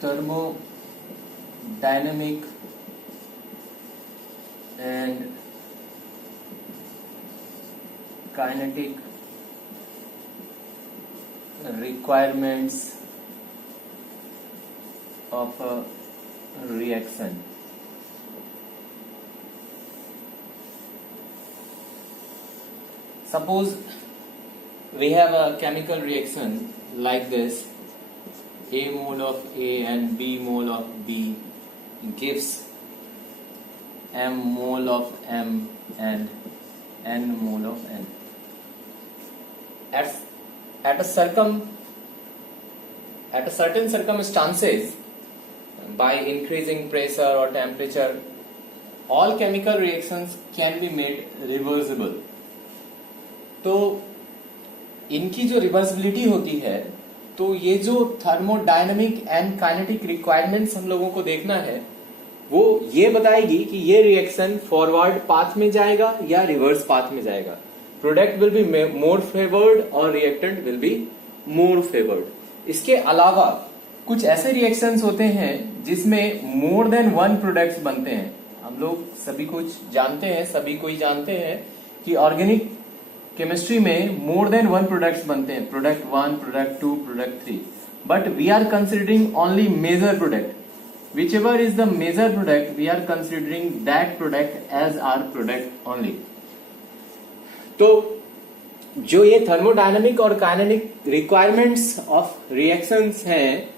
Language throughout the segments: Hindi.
thermodynamic and kinetic requirements of a reaction. Suppose we have a chemical reaction like this: A mole of A and B mole of B gives M mole of M and N mole of N. At a certain circumstances, by increasing pressure or temperature, all chemical reactions can be made reversible. तो इनकी जो रिवर्सिबिलिटी होती है, तो ये जो थर्मोडायनामिक एंड काइनेटिक रिक्वायरमेंट्स हम लोगों को देखना है, वो ये बताएगी कि ये रिएक्शन फॉरवर्ड पाथ में जाएगा या रिवर्स पाथ में जाएगा. Product will be more favoured और reactant will be more favoured. इसके अलावा कुछ ऐसे रिएक्शंस होते हैं जिसमें मोर देन वन प्रोडक्ट्स बनते हैं. हम लोग सभी कुछ जानते हैं, सभी कोई जानते हैं कि ऑर्गेनिक केमिस्ट्री में मोर देन वन प्रोडक्ट्स बनते हैं, product 1, product 2, product 3. But we are considering only major product. Whichever is the major product, we are considering that product as our product only. तो जो ये थर्मोडायनामिक और काइनेटिक रिक्वायरमेंट्स ऑफ रिएक्शंस हैं,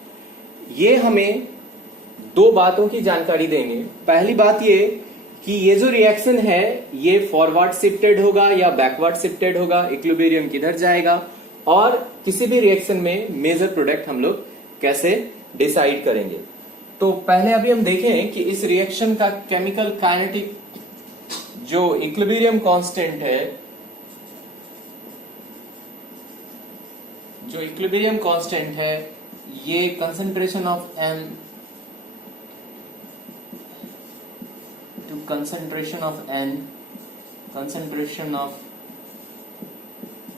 ये हमें दो बातों की जानकारी देंगे. पहली बात ये कि ये जो रिएक्शन है ये फॉरवर्ड शिफ्टेड होगा या बैकवर्ड शिफ्टेड होगा, इक्विलिब्रियम किधर जाएगा, और किसी भी रिएक्शन में मेजर प्रोडक्ट हम लोग कैसे डिसाइड करेंगे. तो पहले अभी हम देखें कि इस रिएक्शन का केमिकल काइनेटिक जो इक्विलिब्रियम कांस्टेंट है, जो इक्विलिब्रियम कांस्टेंट है, ये concentration of M to concentration of N, concentration of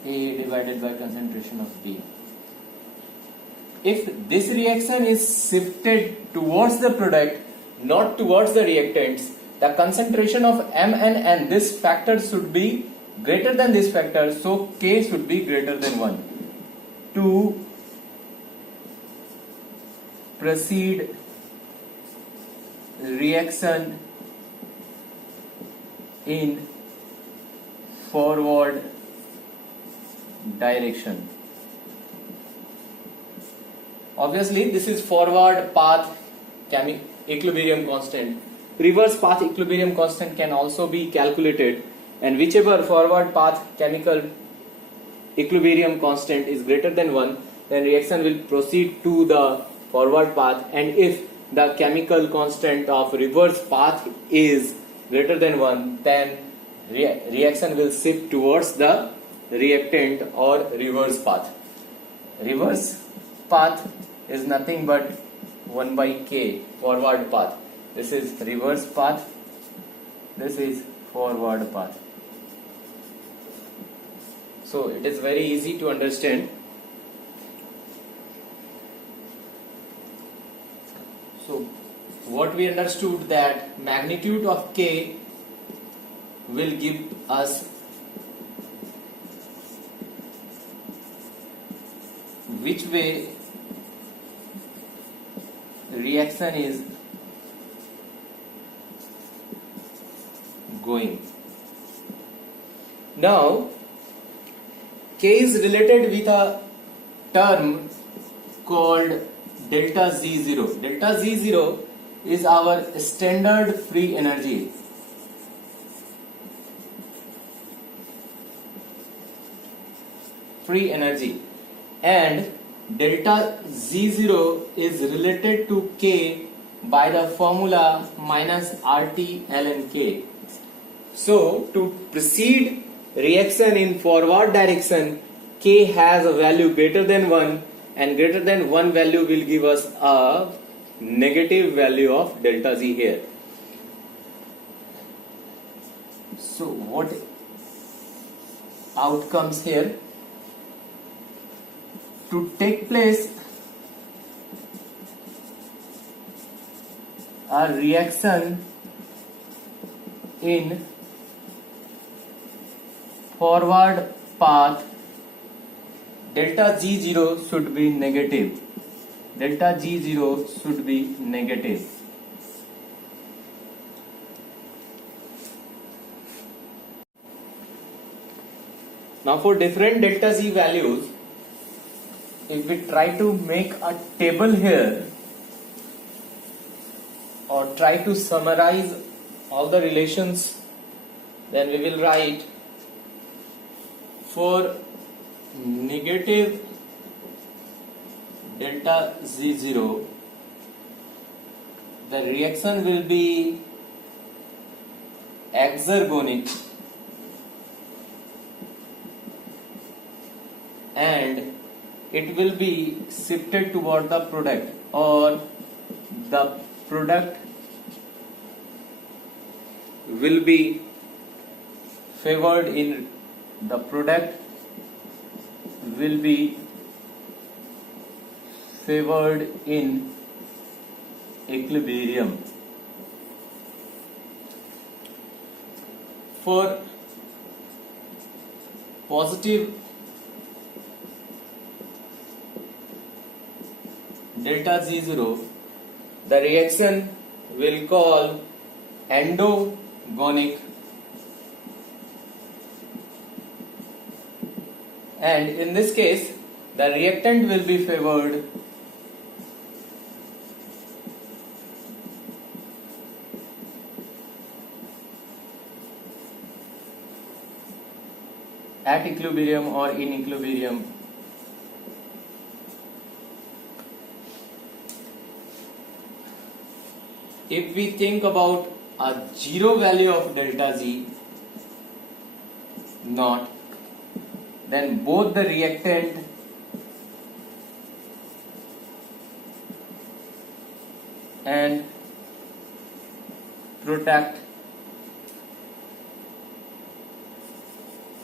A divided by concentration of B. If this reaction is shifted towards the product, not towards the reactants, the concentration of M and N, this factor should be greater than this factor, so K should be greater than 1. To proceed reaction in forward direction. Obviously, this is forward path equilibrium constant. Reverse path equilibrium constant can also be calculated, and whichever forward path chemical equilibrium constant is greater than 1, then reaction will proceed to the forward path. And if the chemical constant of reverse path is greater than 1, then reaction will shift towards the reactant or reverse path. Reverse path is nothing but 1 by K, forward path. This is reverse path, this is forward path. So it is very easy to understand. So what we understood, that magnitude of K will give us which way reaction is going. Now K is related with a term called delta Z0. Delta Z0 is our standard free energy. Free energy. And delta Z0 is related to K by the formula minus RT ln K. So to proceed reaction in forward direction, K has a value greater than 1, and greater than 1 value will give us a negative value of delta Z here. So what outcomes here? To take place a reaction in forward path, delta G0 should be negative. Delta G0 should be negative. Now for different delta Z values, if we try to make a table here or try to summarize all the relations, then we will write for negative delta Z0, the reaction will be exergonic and it will be shifted toward the product, or the product will be favored in the product will be favored in equilibrium. For positive delta Z0, the reaction will call endogonic, and in this case the reactant will be favored at equilibrium or in equilibrium. If we think about a zero value of delta Z naught, then both the reactant and product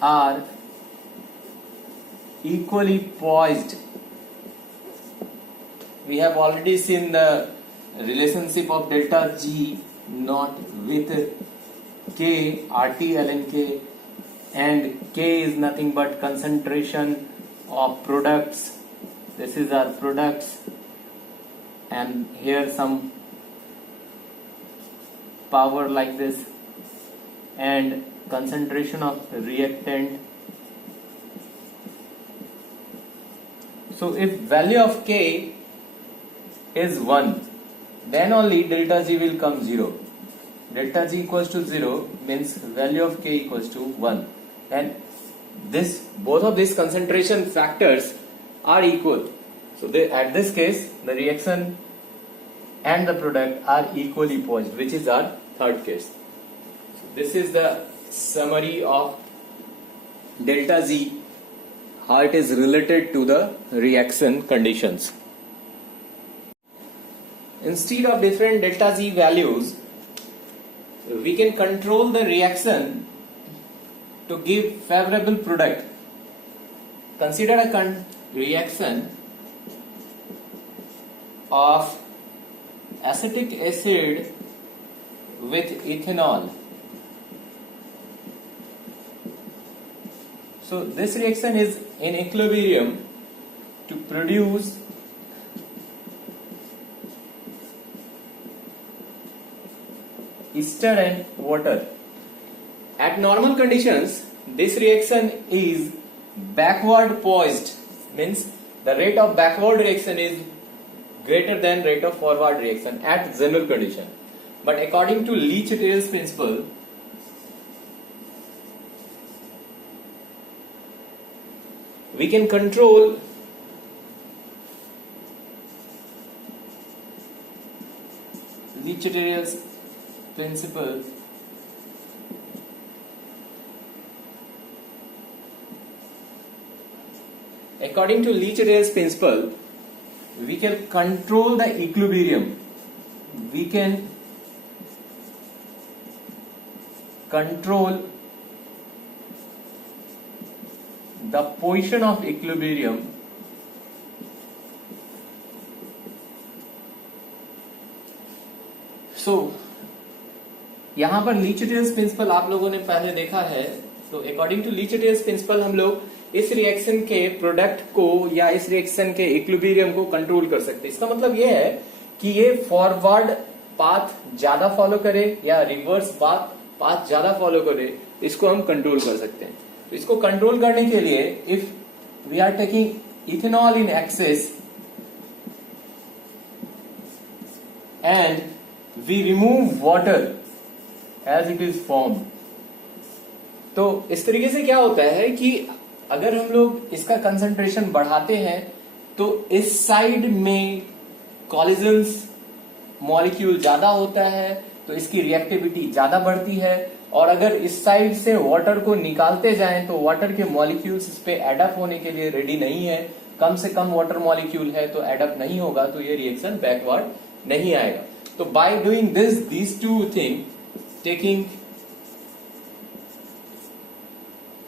are equally poised. We have already seen the relationship of delta G naught with K, RT ln K, and K is nothing but concentration of products. This is our products, and here some power like this, and concentration of reactant. So if value of K is 1, then only delta G will come 0. Delta G equals to 0 means value of K equals to 1, and both of these concentration factors are equal. So at this case the reaction and the product are equally poised, which is our third case. So this is the summary of delta Z, how it is related to the reaction conditions. Instead of different delta Z values, we can control the reaction to give favorable product. Consider a reaction of acetic acid with ethanol. So this reaction is in equilibrium to produce ester and water. At normal conditions, this reaction is backward poised, means the rate of backward reaction is greater than rate of forward reaction at general condition. But according to Le Chatelier's principle, we can control Le Chatelier's principle according to Le Chatelier's principle, we can control the equilibrium. We can control the position of equilibrium सो यहां पर ली चिटेल्स प्रिंसिपल आप लोगों ने पहले देखा है। तो अकॉर्डिंग टू ली चिटेल्स प्रिंसिपल हम लोग इस रिएक्शन के प्रोडक्ट को या इस रिएक्शन के इक्विलिब्रियम को कंट्रोल कर सकते हैं। इसका मतलब यह है कि ये फॉरवर्ड पाथ ज्यादा फॉलो करे या रिवर्स पाथ ज्यादा फॉलो करे, इसको हम कंट्रोल कर सकते हैं। तो इसको कंट्रोल करने के लिए if we are taking ethanol in excess and we remove water as it is form, तो इस तरीके से क्या होता है कि अगर हम लोग इसका कंसंट्रेशन बढ़ाते हैं तो इस साइड में कॉलिजन्स मॉलिक्यूल ज्यादा होता है, तो इसकी रिएक्टिविटी ज्यादा बढ़ती है। और अगर इस साइड से वाटर को निकालते जाएं तो वाटर के मॉलिक्यूल्स इस पे एडअप होने के लिए रेडी नहीं है, कम से कम वाटर मॉलिक्यूल है तो एडअप नहीं होगा, तो ये रिएक्शन बैकवर्ड नहीं आएगा। तो by doing these two thing, taking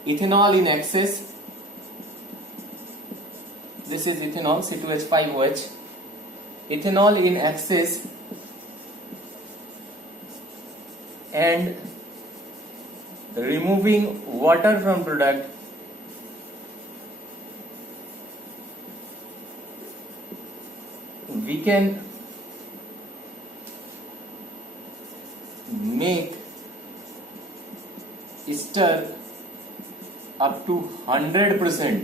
ethanol in excess, this is ethanol C2H5OH, ethanol in excess and removing water from product, we can make stir up to 100%,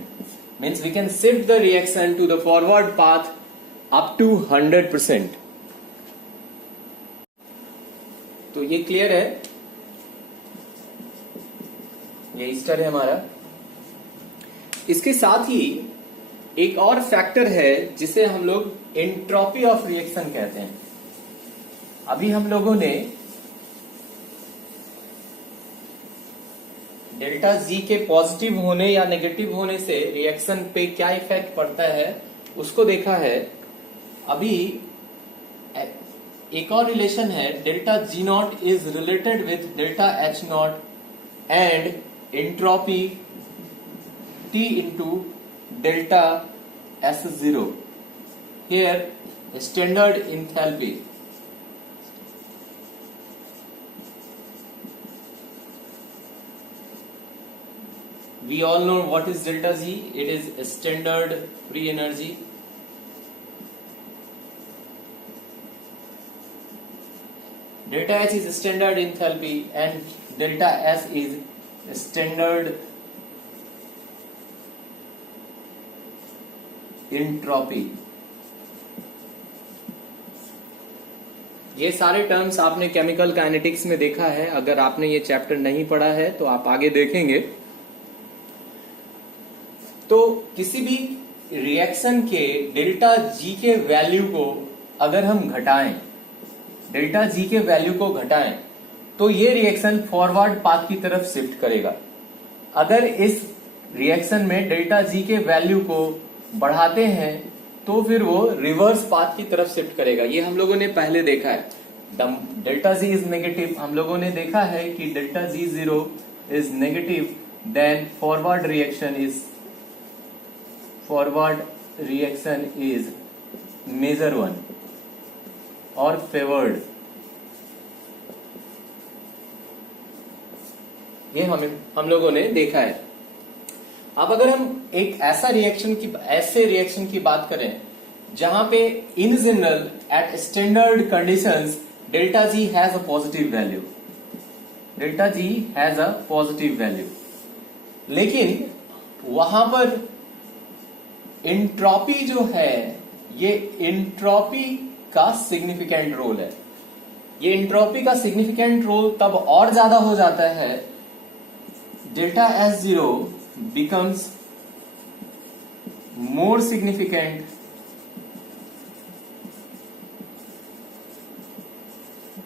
means we can shift the reaction to the forward path up to 100%. तो ये क्लियर है, ये स्टर है हमारा। इसके साथ ही एक और फैक्टर है जिसे हम लोग एंट्रोपी ऑफ रिएक्शन कहते हैं। अभी हम लोगों ने डेल्टा जी के पॉजिटिव होने या नेगेटिव होने से रिएक्शन पे क्या इफेक्ट पड़ता है उसको देखा है। अभी एक और रिलेशन है, delta G not is related with delta H not and entropy T into delta S zero, here standard enthalpy. We all know what is delta Z. It is standard free energy. Delta H is standard enthalpy and delta S is standard entropy. ये सारे टर्म्स आपने केमिकल काइनेटिक्स में देखा है। अगर आपने ये चैप्टर नहीं पढ़ा है तो आप आगे देखेंगे। तो किसी भी रिएक्शन के डेल्टा जी के वैल्यू को अगर हम घटाएं, डेल्टा जी के वैल्यू को घटाएं तो ये रिएक्शन फॉरवर्ड पाथ की तरफ शिफ्ट करेगा। अगर इस रिएक्शन में डेल्टा जी के वैल्यू को बढ़ाते हैं तो फिर वो रिवर्स पाथ की तरफ शिफ्ट करेगा। ये हम लोगों ने पहले देखा है। डेल्टा जी इज नेगेटिव, हम लोगों ने देखा है कि delta G zero is negative, then forward reaction is major one और फेवर्ड। ये हम लोगों ने देखा है। अब अगर हम एक ऐसे रिएक्शन की बात करें जहां पे in general at standard conditions delta G has a positive value, delta G has a positive value, लेकिन वहां पर एंट्रोपी जो है, ये एंट्रोपी का सिग्निफिकेंट रोल है। ये एंट्रोपी का सिग्निफिकेंट रोल तब और ज्यादा हो जाता है delta S zero becomes more significant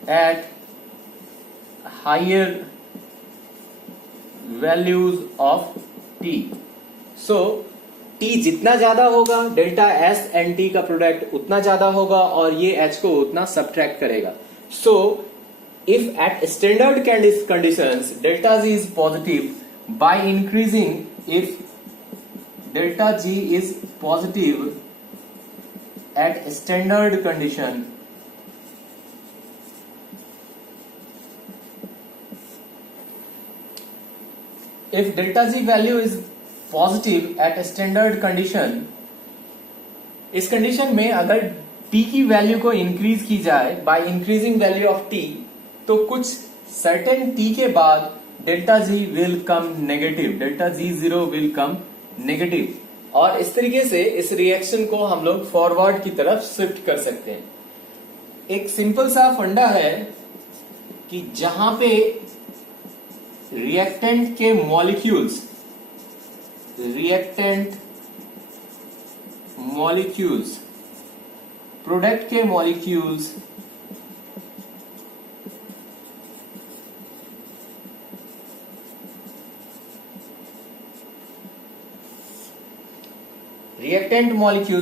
at higher values of t. So t जितना ज्यादा होगा डेल्टा एस एंड टी का प्रोडक्ट उतना ज्यादा होगा और ये h को उतना सब्ट्रैक्ट करेगा। So if at standard conditions delta g is positive, by increasing, if delta G is positive at standard condition, if delta G value is positive at a standard condition, इस कंडीशन में अगर t की वैल्यू को इंक्रीज की जाए by increasing value of t, तो कुछ सर्टेन t के बाद delta G will come negative, delta G0 will come negative, और इस तरीके से इस रिएक्शन को हम लोग फॉरवर्ड की तरफ शिफ्ट कर सकते हैं। एक सिंपल सा फंडा है कि जहां पे रिएक्टेंट के मॉलिक्यूल्स प्रोडक्ट के मॉलिक्यूल्स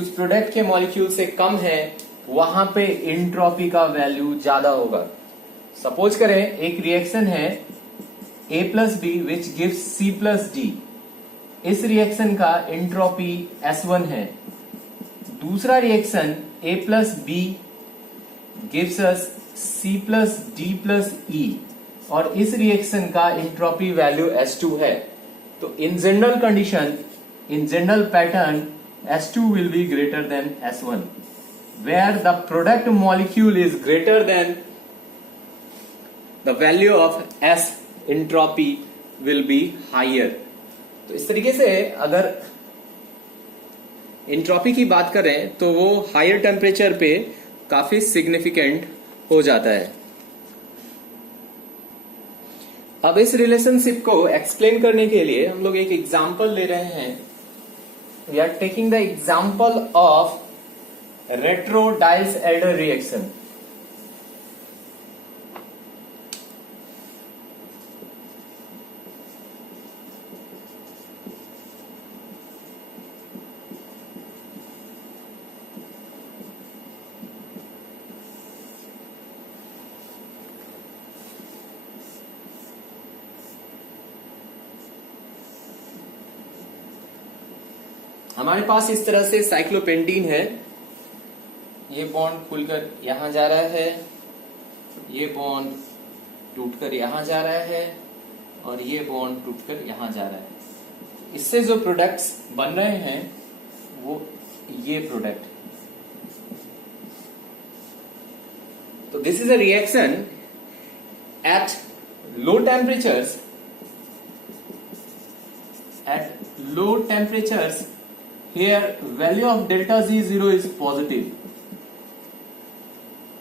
प्रोडक्ट के मॉलिक्यूल से कम है, वहां पे एंट्रोपी का वैल्यू ज्यादा होगा। सपोज करें एक रिएक्शन है A plus B which gives C plus D. इस रिएक्शन का एंट्रोपी S1 है। दूसरा reaction A plus B gives us C plus D plus E, और इस रिएक्शन का एंट्रोपी वैल्यू S2 है। तो in general condition, in general pattern, S2 will be greater than S1, where the product molecule is greater than the value of S, entropy will be higher. तो इस तरीके से अगर एंट्रोपी की बात करें तो वो हायर टेम्परेचर पे काफी सिग्निफिकेंट हो जाता है। अब इस रिलेशनशिप को एक्सप्लेन करने के लिए हम लोग एक एग्जांपल ले रहे हैं। We are taking the example of retro-Diels-Alder reaction. हमारे पास इस तरह से साइक्लोपेंटीन है। ये बॉन्ड खुलकर यहां जा रहा है, ये बॉन्ड टूटकर यहां जा रहा है, और ये बॉन्ड टूटकर यहां जा रहा है। इससे जो प्रोडक्ट्स बन रहे हैं वो ये प्रोडक्ट। तो this is a reaction at low temperatures. Here value of delta Z0 is positive.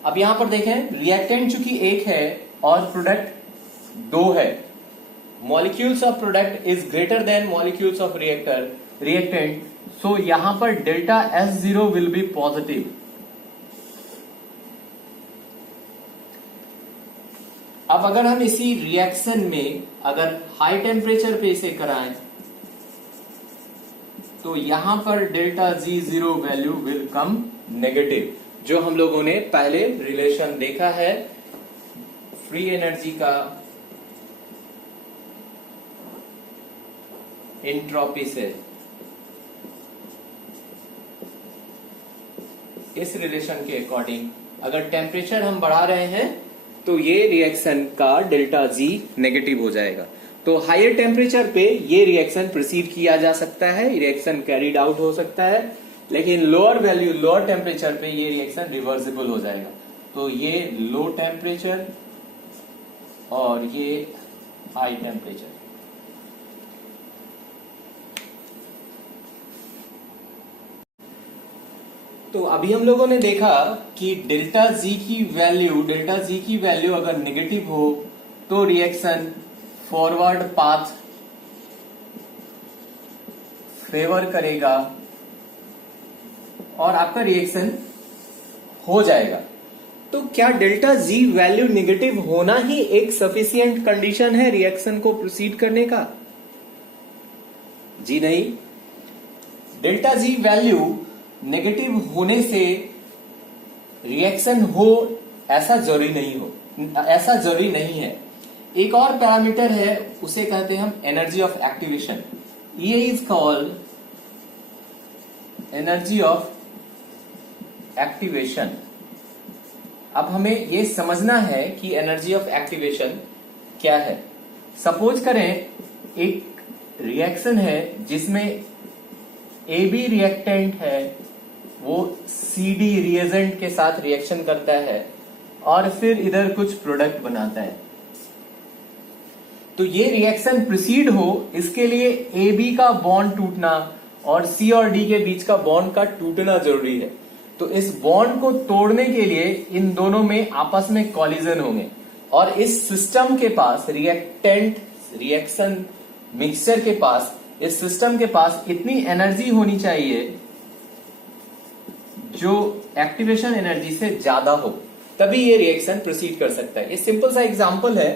अब यहां पर देखें, रिएक्टेंट चूंकि एक है और प्रोडक्ट दो है, molecules of product is greater than molecules of reactant, so यहां पर delta S0 will be positive. अब अगर हम इसी रिएक्शन में अगर हाई टेम्परेचर पे इसे कराएं तो यहां पर delta G0 value will come negative, जो हम लोगों ने पहले रिलेशन देखा है फ्री एनर्जी का एंट्रोपी से। इस रिलेशन के अकॉर्डिंग अगर टेम्परेचर हम बढ़ा रहे हैं तो ये रिएक्शन का डेल्टा G नेगेटिव हो जाएगा। तो हायर टेम्परेचर पे ये रिएक्शन प्रोसीड किया जा सकता है, रिएक्शन कैरिड आउट हो सकता है, लेकिन लोअर वैल्यू, लोअर टेम्परेचर पे ये रिएक्शन रिवर्सिबल हो जाएगा। तो ये लो टेम्परेचर और ये हाई टेम्परेचर। तो अभी हम लोगों ने देखा कि डेल्टा G की वैल्यू अगर नेगेटिव हो तो रिएक्शन फॉरवर्ड पाथ फेवर करेगा और आपका रिएक्शन हो जाएगा। तो क्या डेल्टा G वैल्यू नेगेटिव होना ही एक सफिशिएंट कंडीशन है रिएक्शन को प्रोसीड करने का? जी नहीं। डेल्टा G वैल्यू नेगेटिव होने से रिएक्शन हो ऐसा जरूरी नहीं है। एक और पैरामीटर है, उसे कहते हैं हम एनर्जी ऑफ एक्टिवेशन। ये is called energy of activation. अब हमें ये समझना है कि एनर्जी ऑफ एक्टिवेशन क्या है। सपोज करें एक रिएक्शन है जिसमें ए बी रिएक्टेंट है वो सी डी रिएजेंट के साथ रिएक्शन करता है और फिर इधर कुछ प्रोडक्ट बनाता है, तो ये रिएक्शन प्रोसीड हो इसके लिए ए बी का बॉन्ड टूटना और सी और डी के बीच का बॉन्ड का टूटना जरूरी है। तो इस बॉन्ड को तोड़ने के लिए इन दोनों में आपस में कॉलिजन होंगे और इस सिस्टम के पास रिएक्टेंट रिएक्शन मिक्सचर के पास इस सिस्टम के पास इतनी एनर्जी होनी चाहिए जो एक्टिवेशन एनर्जी से ज्यादा हो, तभी ये रिएक्शन प्रोसीड कर सकता है। ये सिंपल सा एग्जांपल है,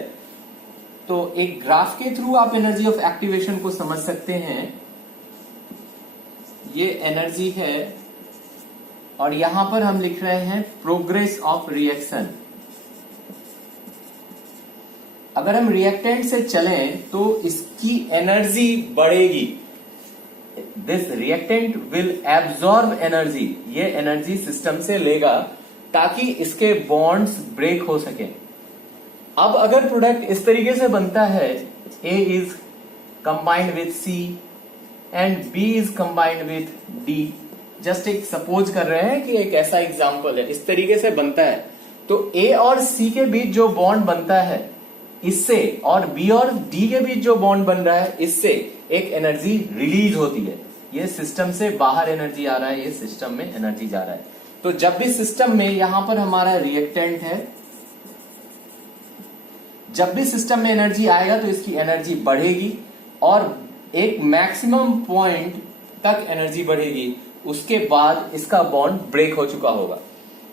तो एक ग्राफ के थ्रू आप एनर्जी ऑफ एक्टिवेशन को समझ सकते हैं। ये एनर्जी है और यहां पर हम लिख रहे हैं प्रोग्रेस ऑफ रिएक्शन। अगर हम रिएक्टेंट से चलें तो इसकी एनर्जी बढ़ेगी। This reactant will absorb energy, ये एनर्जी सिस्टम से लेगा ताकि इसके बॉन्ड्स ब्रेक हो सके। अब अगर प्रोडक्ट इस तरीके से बनता है, A is combined with C and B is combined with D, just एक सपोज कर रहे हैं कि एक ऐसा एग्जांपल है, इस तरीके से बनता है, तो A और C के बीच जो बॉन्ड बनता है इससे और B और D के बीच जो बॉन्ड बन रहा है इससे एक एनर्जी रिलीज होती है। ये सिस्टम से बाहर एनर्जी आ रहा है, ये सिस्टम में एनर्जी जा रहा है। तो जब भी सिस्टम में यहां पर हमारा रिएक्टेंट है, जब भी सिस्टम में एनर्जी आएगा तो इसकी एनर्जी बढ़ेगी और एक मैक्सिमम पॉइंट तक एनर्जी बढ़ेगी, उसके बाद इसका बॉन्ड ब्रेक हो चुका होगा।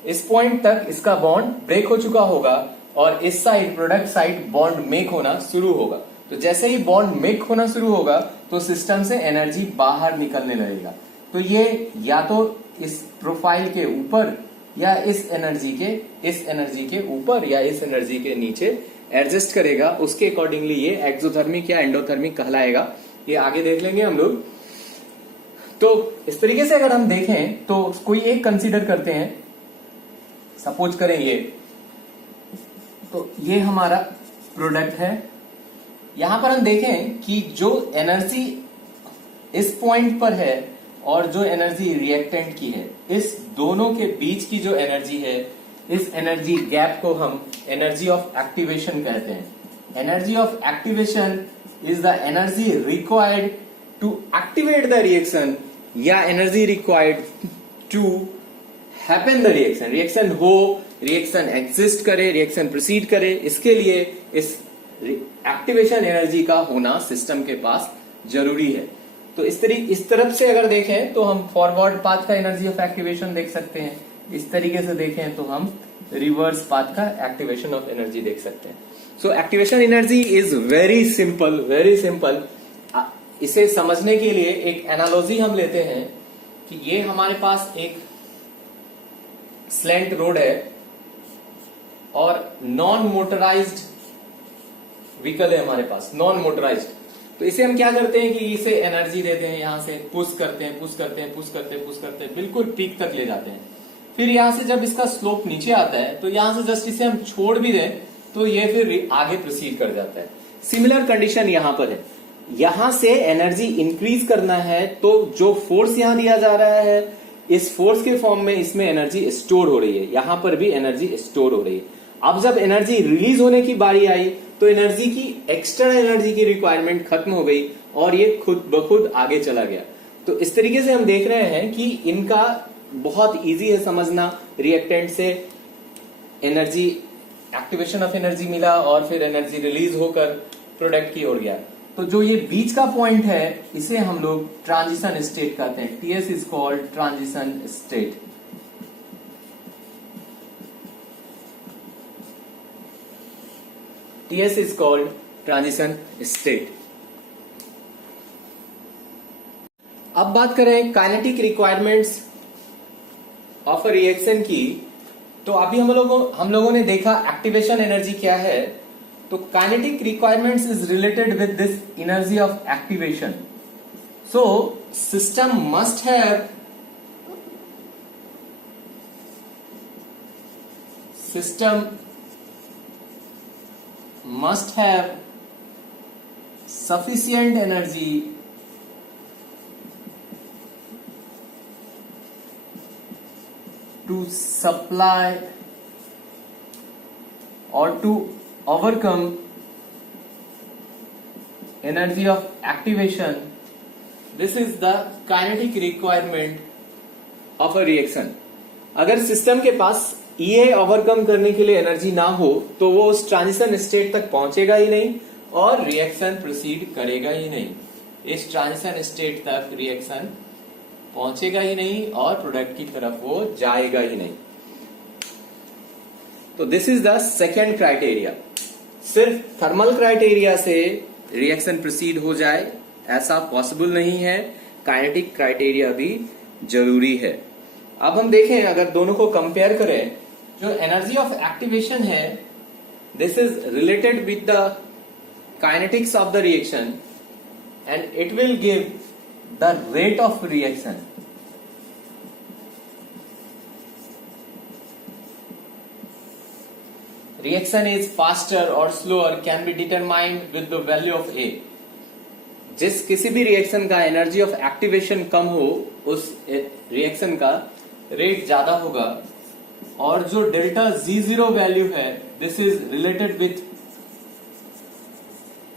इस पॉइंट तक इसका बॉन्ड ब्रेक हो चुका होगा और इस side product side bond make होना शुरू होगा। तो जैसे ही बॉन्ड मेक होना शुरू होगा तो सिस्टम से एनर्जी बाहर निकलने लगेगा। तो ये या तो इस प्रोफाइल के ऊपर या इस एनर्जी के ऊपर या इस एनर्जी के नीचे एडजस्ट करेगा, उसके अकॉर्डिंगली ये एक्सोथर्मिक या एंडोथर्मिक कहलाएगा। ये आगे देख लेंगे हम लोग। तो इस तरीके से अगर हम देखें तो कोई एक कंसीडर करते हैं, सपोज करें ये, तो ये हमारा प्रोडक्ट है। यहां पर हम देखें कि जो एनर्जी इस पॉइंट पर है और जो एनर्जी रिएक्टेंट की है, इस दोनों के बीच की जो एनर्जी है, इस एनर्जी गैप को हम एनर्जी ऑफ एक्टिवेशन कहते हैं। Energy of activation is the energy required to activate the reaction या energy required to happen the reaction. Reaction हो, रिएक्शन एग्जिस्ट करे, रिएक्शन प्रोसीड करे, इसके लिए इस एक्टिवेशन एनर्जी का होना सिस्टम के पास जरूरी है। तो इस तरफ से अगर देखें तो हम फॉरवर्ड पाथ का एनर्जी ऑफ एक्टिवेशन देख सकते हैं, इस तरीके से देखें तो हम रिवर्स पाथ का एक्टिवेशन ऑफ एनर्जी देख सकते हैं। So activation energy is very simple, very simple. इसे समझने के लिए एक एनालॉजी हम लेते हैं कि ये हमारे पास एक स्लैंट रोड है और नॉन मोटराइज्ड व्हीकल है हमारे पास, नॉन मोटराइज्ड। तो इसे हम क्या करते हैं कि इसे एनर्जी देते हैं, यहां से पुश करते हैं, पुश करते हैं, पुश करते हैं, पुश करते हैं, बिल्कुल पीक तक ले जाते हैं। फिर यहां से जब इसका स्लोप नीचे आता है तो यहां से जस्ट इसे हम छोड़ भी दें तो ये फिर आगे प्रोसीड कर जाता है। सिमिलर कंडीशन यहां पर है, यहां से एनर्जी इंक्रीज करना है तो जो फोर्स यहां दिया जा रहा है, इस फोर्स के फॉर्म में इसमें एनर्जी स्टोर हो रही है, यहां पर भी एनर्जी स्टोर हो रही है। अब जब एनर्जी रिलीज होने की बारी आई तो एनर्जी की एक्सटर्नल एनर्जी की रिक्वायरमेंट खत्म हो गई और ये खुद ब खुद आगे चला गया। तो इस तरीके से हम देख रहे हैं कि इनका बहुत इजी है समझना। रिएक्टेंट से एनर्जी, एक्टिवेशन ऑफ एनर्जी मिला और फिर एनर्जी रिलीज होकर प्रोडक्ट की ओर गया। तो जो ये बीच का पॉइंट है इसे हम लोग ट्रांजिशन स्टेट कहते हैं। TS is called transition state. TS is called transition state. अब बात करें kinetic requirements of a reaction की, तो अभी हम लोगों ने देखा एक्टिवेशन एनर्जी क्या है। तो kinetic requirements is related with this energy of activation. So system must have sufficient energy to supply or to overcome energy of activation. This is the kinetic requirement of a reaction. अगर सिस्टम के पास ये ओवरकम करने के लिए एनर्जी ना हो तो वो उस ट्रांजिशन स्टेट तक पहुंचेगा ही नहीं और रिएक्शन प्रोसीड करेगा ही नहीं. इस ट्रांजिशन स्टेट तक रिएक्शन पहुंचेगा ही नहीं और प्रोडक्ट की तरफ वो जाएगा ही नहीं. तो this is the second criteria. सिर्फ थर्मल क्राइटेरिया से रिएक्शन प्रोसीड हो जाए ऐसा पॉसिबल नहीं है, काइनेटिक क्राइटेरिया भी जरूरी है. अब हम देखें, अगर दोनों को कंपेयर करें, जो एनर्जी ऑफ एक्टिवेशन है this is related with the kinetics of the reaction and it will give the rate of reaction. Reaction is faster or slower can be determined with the value of A. जिस किसी भी रिएक्शन का एनर्जी ऑफ एक्टिवेशन कम हो उस रिएक्शन का रेट ज्यादा होगा और जो डेल्टा Z0 वैल्यू है this is related with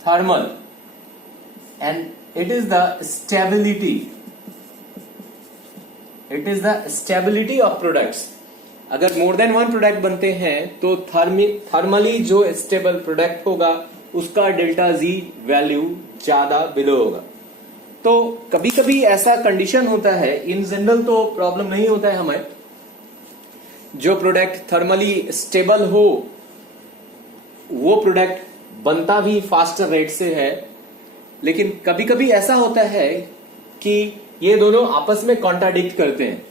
thermal and it is the stability. It is the stability of products. अगर मोर देन वन प्रोडक्ट बनते हैं तो थर्मली जो स्टेबल प्रोडक्ट होगा उसका डेल्टा जी वैल्यू ज्यादा बिलो होगा. तो कभी कभी ऐसा कंडीशन होता है, इन जनरल तो प्रॉब्लम नहीं होता है हमें, जो प्रोडक्ट थर्मली स्टेबल हो वो प्रोडक्ट बनता भी फास्टर रेट से है, लेकिन कभी कभी ऐसा होता है कि ये दोनों आपस में कॉन्ट्राडिक्ट करते हैं.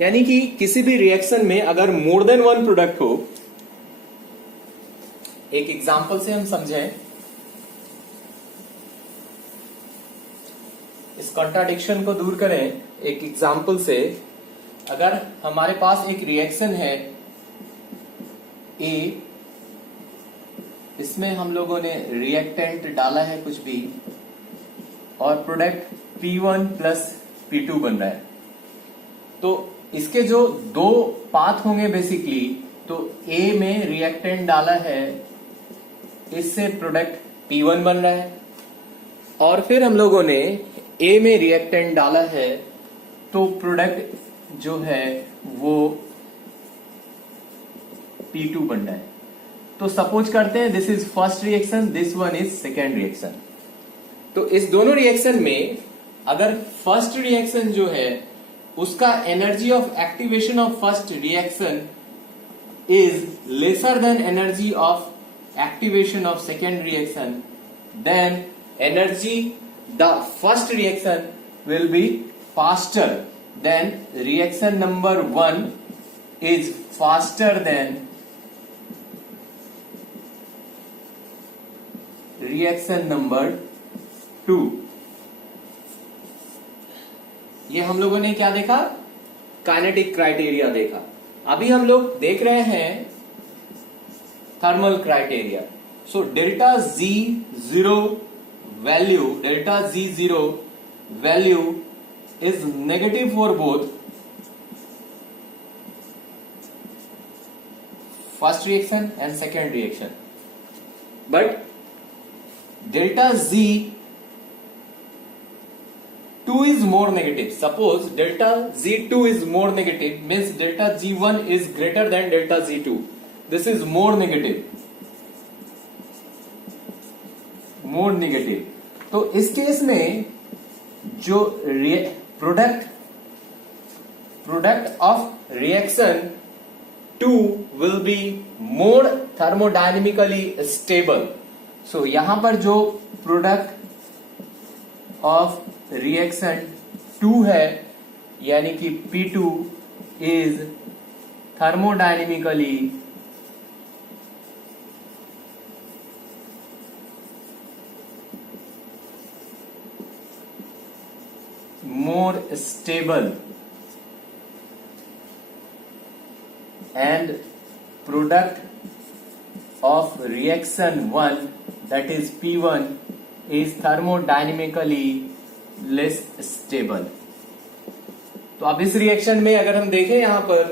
यानी कि किसी भी रिएक्शन में अगर मोर देन वन प्रोडक्ट हो, एक एग्जांपल से हम समझें, इस कॉन्ट्राडिक्शन को दूर करें एक एग्जांपल से. अगर हमारे पास एक रिएक्शन है ए, इसमें हम लोगों ने रिएक्टेंट डाला है कुछ भी और प्रोडक्ट P1 प्लस P2 बन रहा है. तो इसके जो दो पाथ होंगे बेसिकली, तो ए में रिएक्टेंट डाला है, इससे प्रोडक्ट P1 बन रहा है और फिर हम लोगों ने ए में रिएक्टेंट डाला है तो प्रोडक्ट जो है वो P2 बन रहा है. तो सपोज करते हैं this is first reaction, this one is second reaction. तो इस दोनों रिएक्शन में अगर फर्स्ट रिएक्शन जो है उसका energy of activation of first reaction is lesser than energy of activation of second reaction, then energy the first reaction will be faster than reaction number 1 is faster than reaction number 2. ये हम लोगों ने क्या देखा? काइनेटिक क्राइटेरिया देखा. अभी हम लोग देख रहे हैं thermal criteria. So delta Z0 value is negative for both first reaction and second reaction, but delta Z2 is more negative. Suppose delta Z2 is more negative, means delta Z1 is greater than delta Z2. This is more negative. More negative. तो इस केस में जो product of reaction 2 will be more thermodynamically stable. So यहां पर जो प्रोडक्ट ऑफ रिएक्शन 2 है यानी कि P2 is thermodynamically more stable and product of reaction 1 that is P1 is thermodynamically less stable. तो अब इस रिएक्शन में अगर हम देखें यहां पर,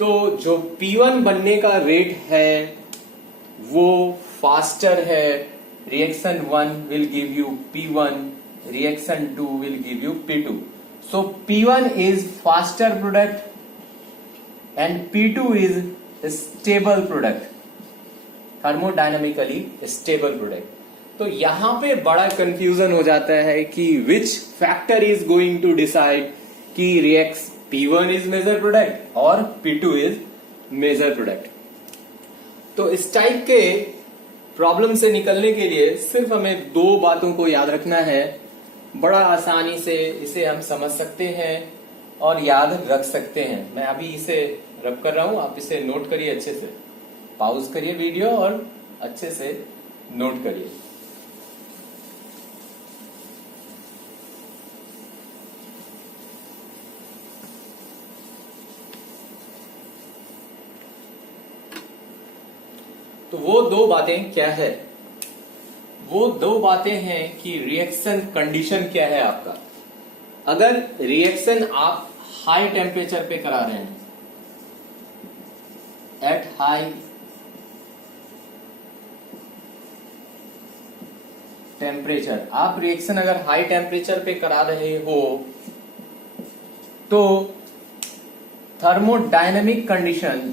तो जो P1 बनने का रेट है वो फास्टर है। Reaction 1 will give you P1, reaction 2 will give you P2। So P1 is faster product and P2 is stable product, thermodynamically stable product. तो यहां पे बड़ा कंफ्यूजन हो जाता है कि which factor is going to decide कि react P1 is major product और P2 इज मेजर प्रोडक्ट। तो इस टाइप के प्रॉब्लम से निकलने के लिए सिर्फ हमें दो बातों को याद रखना है। बड़ा आसानी से इसे हम समझ सकते हैं और याद रख सकते हैं। मैं अभी इसे रब कर रहा हूं, आप इसे नोट करिए अच्छे से, पॉज करिए वीडियो और अच्छे से नोट करिए। तो वो दो बातें क्या है? वो दो बातें हैं कि रिएक्शन कंडीशन क्या है आपका। अगर रिएक्शन आप हाई टेम्परेचर पे करा रहे हैं, एट हाई टेम्परेचर, आप रिएक्शन अगर हाई टेम्परेचर पे करा रहे हो तो thermodynamic condition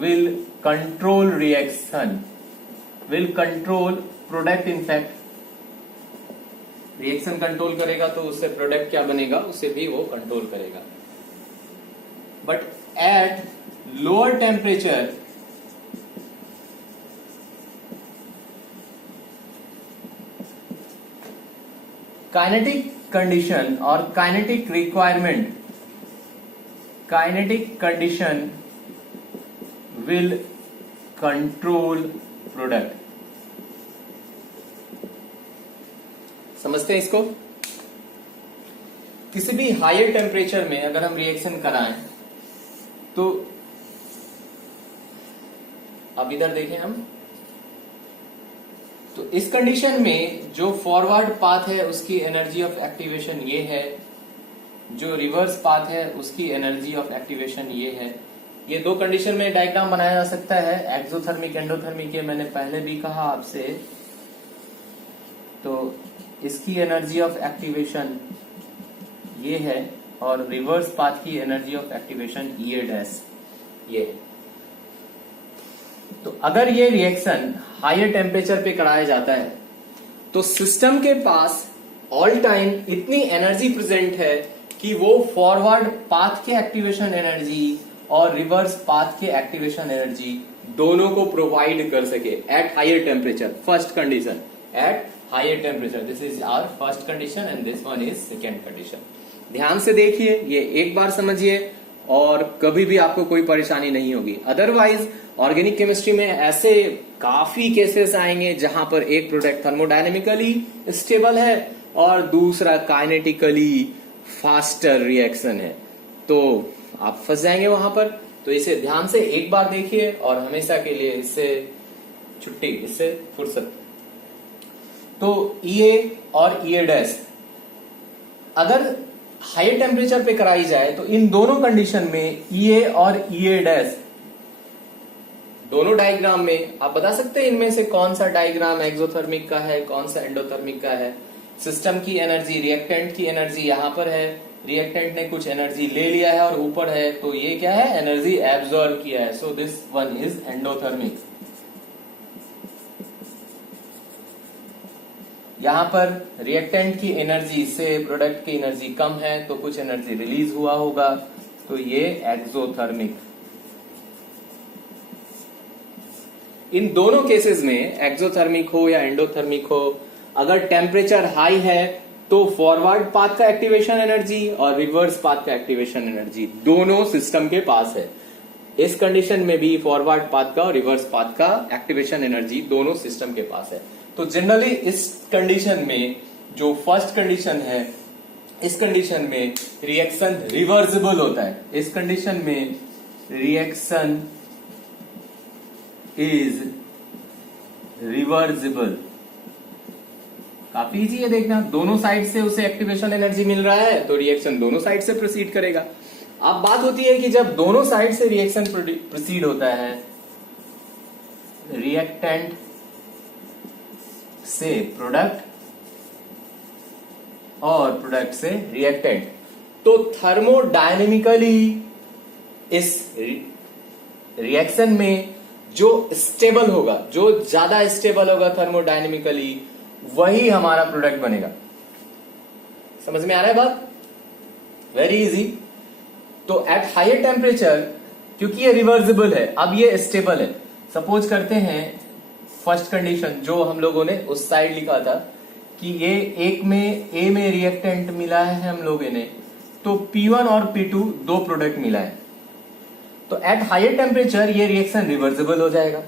will control reaction, will control product। In fact reaction control करेगा तो उससे प्रोडक्ट क्या बनेगा उसे भी वो कंट्रोल करेगा। But at lower temperature kinetic condition और kinetic requirement, kinetic condition will control product। समझते हैं इसको? किसी भी हायर टेम्परेचर में अगर हम रिएक्शन कराएं तो अब इधर देखें हम, तो इस कंडीशन में जो फॉरवर्ड पाथ है उसकी एनर्जी ऑफ एक्टिवेशन ये है, जो रिवर्स पाथ है उसकी एनर्जी ऑफ एक्टिवेशन ये है। ये दो कंडीशन में डायग्राम बनाया जा सकता है, एक्सोथर्मिक एंडोथर्मिक, ये मैंने पहले भी कहा आपसे। तो इसकी एनर्जी ऑफ एक्टिवेशन ये है और रिवर्स पाथ की एनर्जी ऑफ एक्टिवेशन ये डैश ये है। तो अगर ये रिएक्शन हायर टेम्परेचर पे कराया जाता है तो सिस्टम के पास ऑल टाइम इतनी एनर्जी प्रेजेंट है कि वो फॉरवर्ड पाथ के एक्टिवेशन एनर्जी और रिवर्स पाथ के एक्टिवेशन एनर्जी दोनों को प्रोवाइड कर सके at higher temperature. First condition at higher temperature, this is our first condition and this one is second condition. ध्यान से देखिए, ये एक बार समझिए और कभी भी आपको कोई परेशानी नहीं होगी। अदरवाइज ऑर्गेनिक केमिस्ट्री में ऐसे काफी केसेस आएंगे जहां पर एक प्रोडक्ट थर्मोडायनेमिकली स्टेबल है और दूसरा काइनेटिकली फास्टर रिएक्शन है, तो आप फंस जाएंगे वहां पर। तो इसे ध्यान से एक बार देखिए और हमेशा के लिए इससे छुट्टी, इससे फुर्सत। तो EA और EA डैश अगर हाई टेम्परेचर पे कराई जाए तो इन दोनों कंडीशन में EA और EA डैश दोनों डायग्राम में आप बता सकते हैं इनमें से कौन सा डायग्राम एक्सोथर्मिक का है, कौन सा एंडोथर्मिक का है। सिस्टम की एनर्जी, रिएक्टेंट की एनर्जी यहां पर है, रिएक्टेंट ने कुछ एनर्जी ले लिया है और ऊपर है, तो ये क्या है, एनर्जी एब्जॉर्ब किया है। So this one is endothermic. यहां पर रिएक्टेंट की एनर्जी से प्रोडक्ट की एनर्जी कम है तो कुछ एनर्जी रिलीज हुआ होगा, तो ये एक्सोथर्मिक। इन दोनों केसेस में एक्सोथर्मिक हो या एंडोथर्मिक हो, अगर टेम्परेचर हाई है तो फॉरवर्ड पाथ का एक्टिवेशन एनर्जी और रिवर्स पाथ का एक्टिवेशन एनर्जी दोनों सिस्टम के पास है। इस कंडीशन में भी फॉरवर्ड पाथ का और रिवर्स पाथ का एक्टिवेशन एनर्जी दोनों सिस्टम के पास है। तो जनरली इस कंडीशन में जो फर्स्ट कंडीशन है, इस कंडीशन में रिएक्शन रिवर्सिबल होता है। इस कंडीशन में रिएक्शन इज रिवर्सिबल। काफी इजी है देखना, दोनों साइड से उसे एक्टिवेशन एनर्जी मिल रहा है तो रिएक्शन दोनों साइड से प्रोसीड करेगा। अब बात होती है कि जब दोनों साइड से रिएक्शन प्रोसीड होता है, रिएक्टेंट से प्रोडक्ट और प्रोडक्ट से रिएक्टेंट, तो थर्मोडायनेमिकली इस रिएक्शन में जो स्टेबल होगा, जो ज्यादा स्टेबल होगा थर्मोडायनेमिकली, वही हमारा प्रोडक्ट बनेगा। समझ में आ रहा है बात? Very easy. तो एट हायर टेम्परेचर, क्योंकि ये रिवर्सिबल है, अब ये स्टेबल है। सपोज करते हैं फर्स्ट कंडीशन जो हम लोगों ने उस साइड लिखा था कि ये एक में ए में रिएक्टेंट मिला है हम लोगों ने, तो P1 और P2 दो प्रोडक्ट मिला है, तो एट हायर टेम्परेचर ये रिएक्शन रिवर्सिबल हो जाएगा।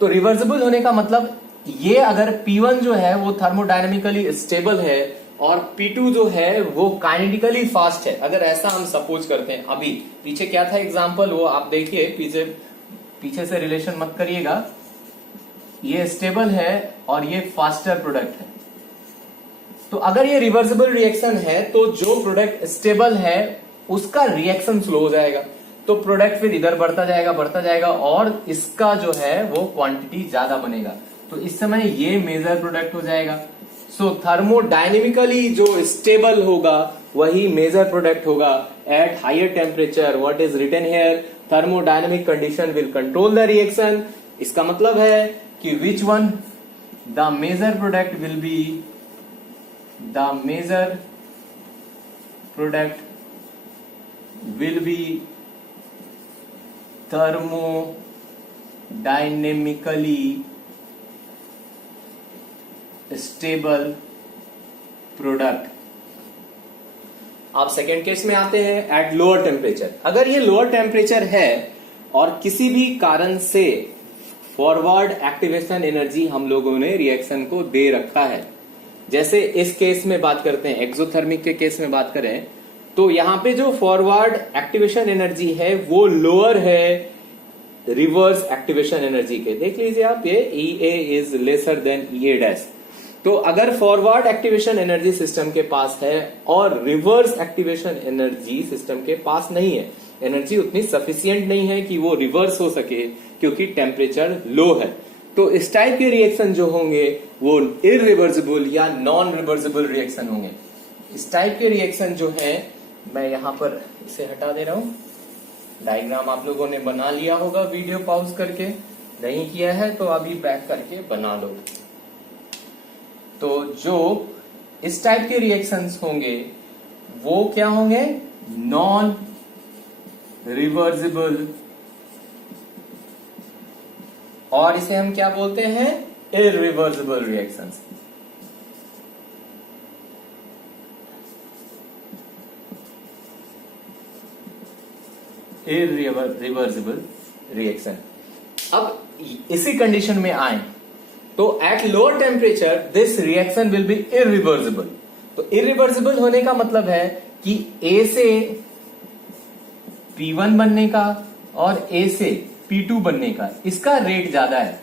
तो रिवर्सिबल होने का मतलब ये अगर P1 जो है वो थर्मोडायनेमिकली स्टेबल है और P2 जो है वो काइनेटिकली फास्ट है, अगर ऐसा हम सपोज करते हैं। अभी पीछे क्या था एग्जांपल, वो आप देखिए, पीछे से रिलेशन मत करिएगा। ये स्टेबल है और ये फास्टर प्रोडक्ट है, तो अगर ये रिवर्सिबल रिएक्शन है तो जो प्रोडक्ट स्टेबल है उसका रिएक्शन स्लो हो जाएगा, तो प्रोडक्ट फिर इधर बढ़ता जाएगा और इसका जो है वो क्वांटिटी ज्यादा बनेगा, तो इस समय ये मेजर प्रोडक्ट हो जाएगा। सो थर्मोडायनेमिकली जो स्टेबल होगा वही मेजर प्रोडक्ट होगा at higher temperature. What is written here? Thermodynamic condition will control the reaction. इसका मतलब है कि which one the major product will be, the major product will be thermodynamically stable product. आप सेकेंड केस में आते हैं, एट लोअर टेम्परेचर। अगर ये लोअर टेम्परेचर है और किसी भी कारण से फॉरवर्ड एक्टिवेशन एनर्जी हम लोगों ने रिएक्शन को दे रखा है, जैसे इस केस में बात करते हैं, एक्सोथर्मिक के केस में बात करें, तो यहां पे जो फॉरवर्ड एक्टिवेशन एनर्जी है वो लोअर है रिवर्स एक्टिवेशन एनर्जी के। देख लीजिए आप, ये EA is lesser then EA dash. तो अगर फॉरवर्ड एक्टिवेशन एनर्जी सिस्टम के पास है और रिवर्स एक्टिवेशन एनर्जी सिस्टम के पास नहीं है, एनर्जी उतनी सफिशियंट नहीं है कि वो रिवर्स हो सके क्योंकि टेम्परेचर लो है, तो इस टाइप के रिएक्शन जो होंगे वो इरिवर्सिबल या नॉन रिवर्सिबल रिएक्शन होंगे। इस टाइप के रिएक्शन जो है, मैं यहां पर इसे हटा दे रहा हूं। डायग्राम आप लोगों ने बना लिया होगा वीडियो पॉज करके, नहीं किया है तो अभी बैक करके बना लो। तो जो इस टाइप के रिएक्शंस होंगे वो क्या होंगे? नॉन रिवर्सिबल, और इसे हम क्या बोलते हैं? Irreversible reactions. Irreversible reaction. अब इसी कंडीशन में आए तो eight lower temperature this reaction will B irreversible. तो इरिवर्सिबल होने का मतलब है कि A से P1 बनने का और A से P2 बनने का, इसका रेट ज्यादा है,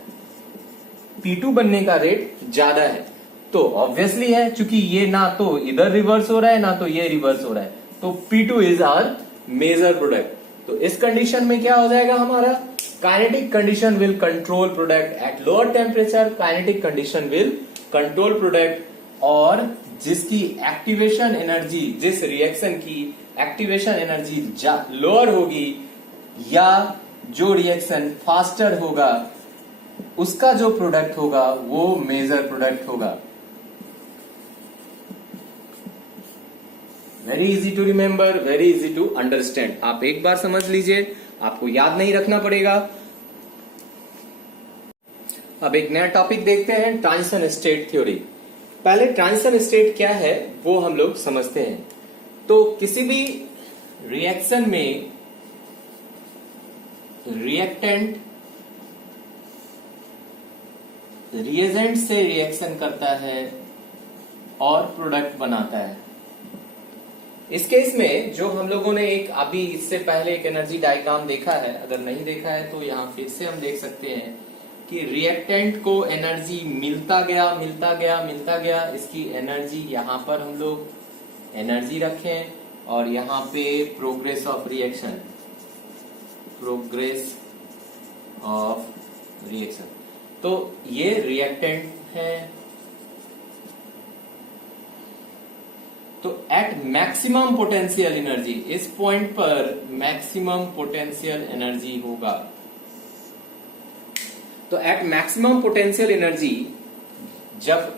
P2 बनने का रेट ज्यादा है। तो ऑब्वियसली है, चूंकि ये ना तो इधर रिवर्स हो रहा है ना तो ये रिवर्स हो रहा है, तो P2 is our major product. तो इस कंडीशन में क्या हो जाएगा हमारा? Kinetic condition will control product at lower temperature, kinetic condition will control product, और जिसकी एक्टिवेशन एनर्जी, जिस रिएक्शन की एक्टिवेशन एनर्जी लोअर होगी या जो रिएक्शन फास्टर होगा उसका जो प्रोडक्ट होगा वो मेजर प्रोडक्ट होगा। Very easy to remember, very easy to understand. आप एक बार समझ लीजिए, आपको याद नहीं रखना पड़ेगा। अब एक नया टॉपिक देखते हैं, ट्रांजिशन स्टेट थ्योरी। पहले ट्रांजिशन स्टेट क्या है वो हम लोग समझते हैं। तो किसी भी रिएक्शन में रिएक्टेंट रिएजेंट से रिएक्शन करता है और प्रोडक्ट बनाता है। इस केस में जो हम लोगों ने एक अभी इससे पहले एक एनर्जी डायग्राम देखा है, अगर नहीं देखा है तो यहाँ फिर से हम देख सकते हैं कि रिएक्टेंट को एनर्जी मिलता गया, इसकी एनर्जी यहाँ पर हम लोग एनर्जी रखें और यहाँ पे प्रोग्रेस ऑफ रिएक्शन, तो ये रिएक्टेंट है। तो एट मैक्सिमम पोटेंशियल एनर्जी, इस पॉइंट पर मैक्सिमम पोटेंशियल एनर्जी होगा। तो एट मैक्सिमम पोटेंशियल एनर्जी जब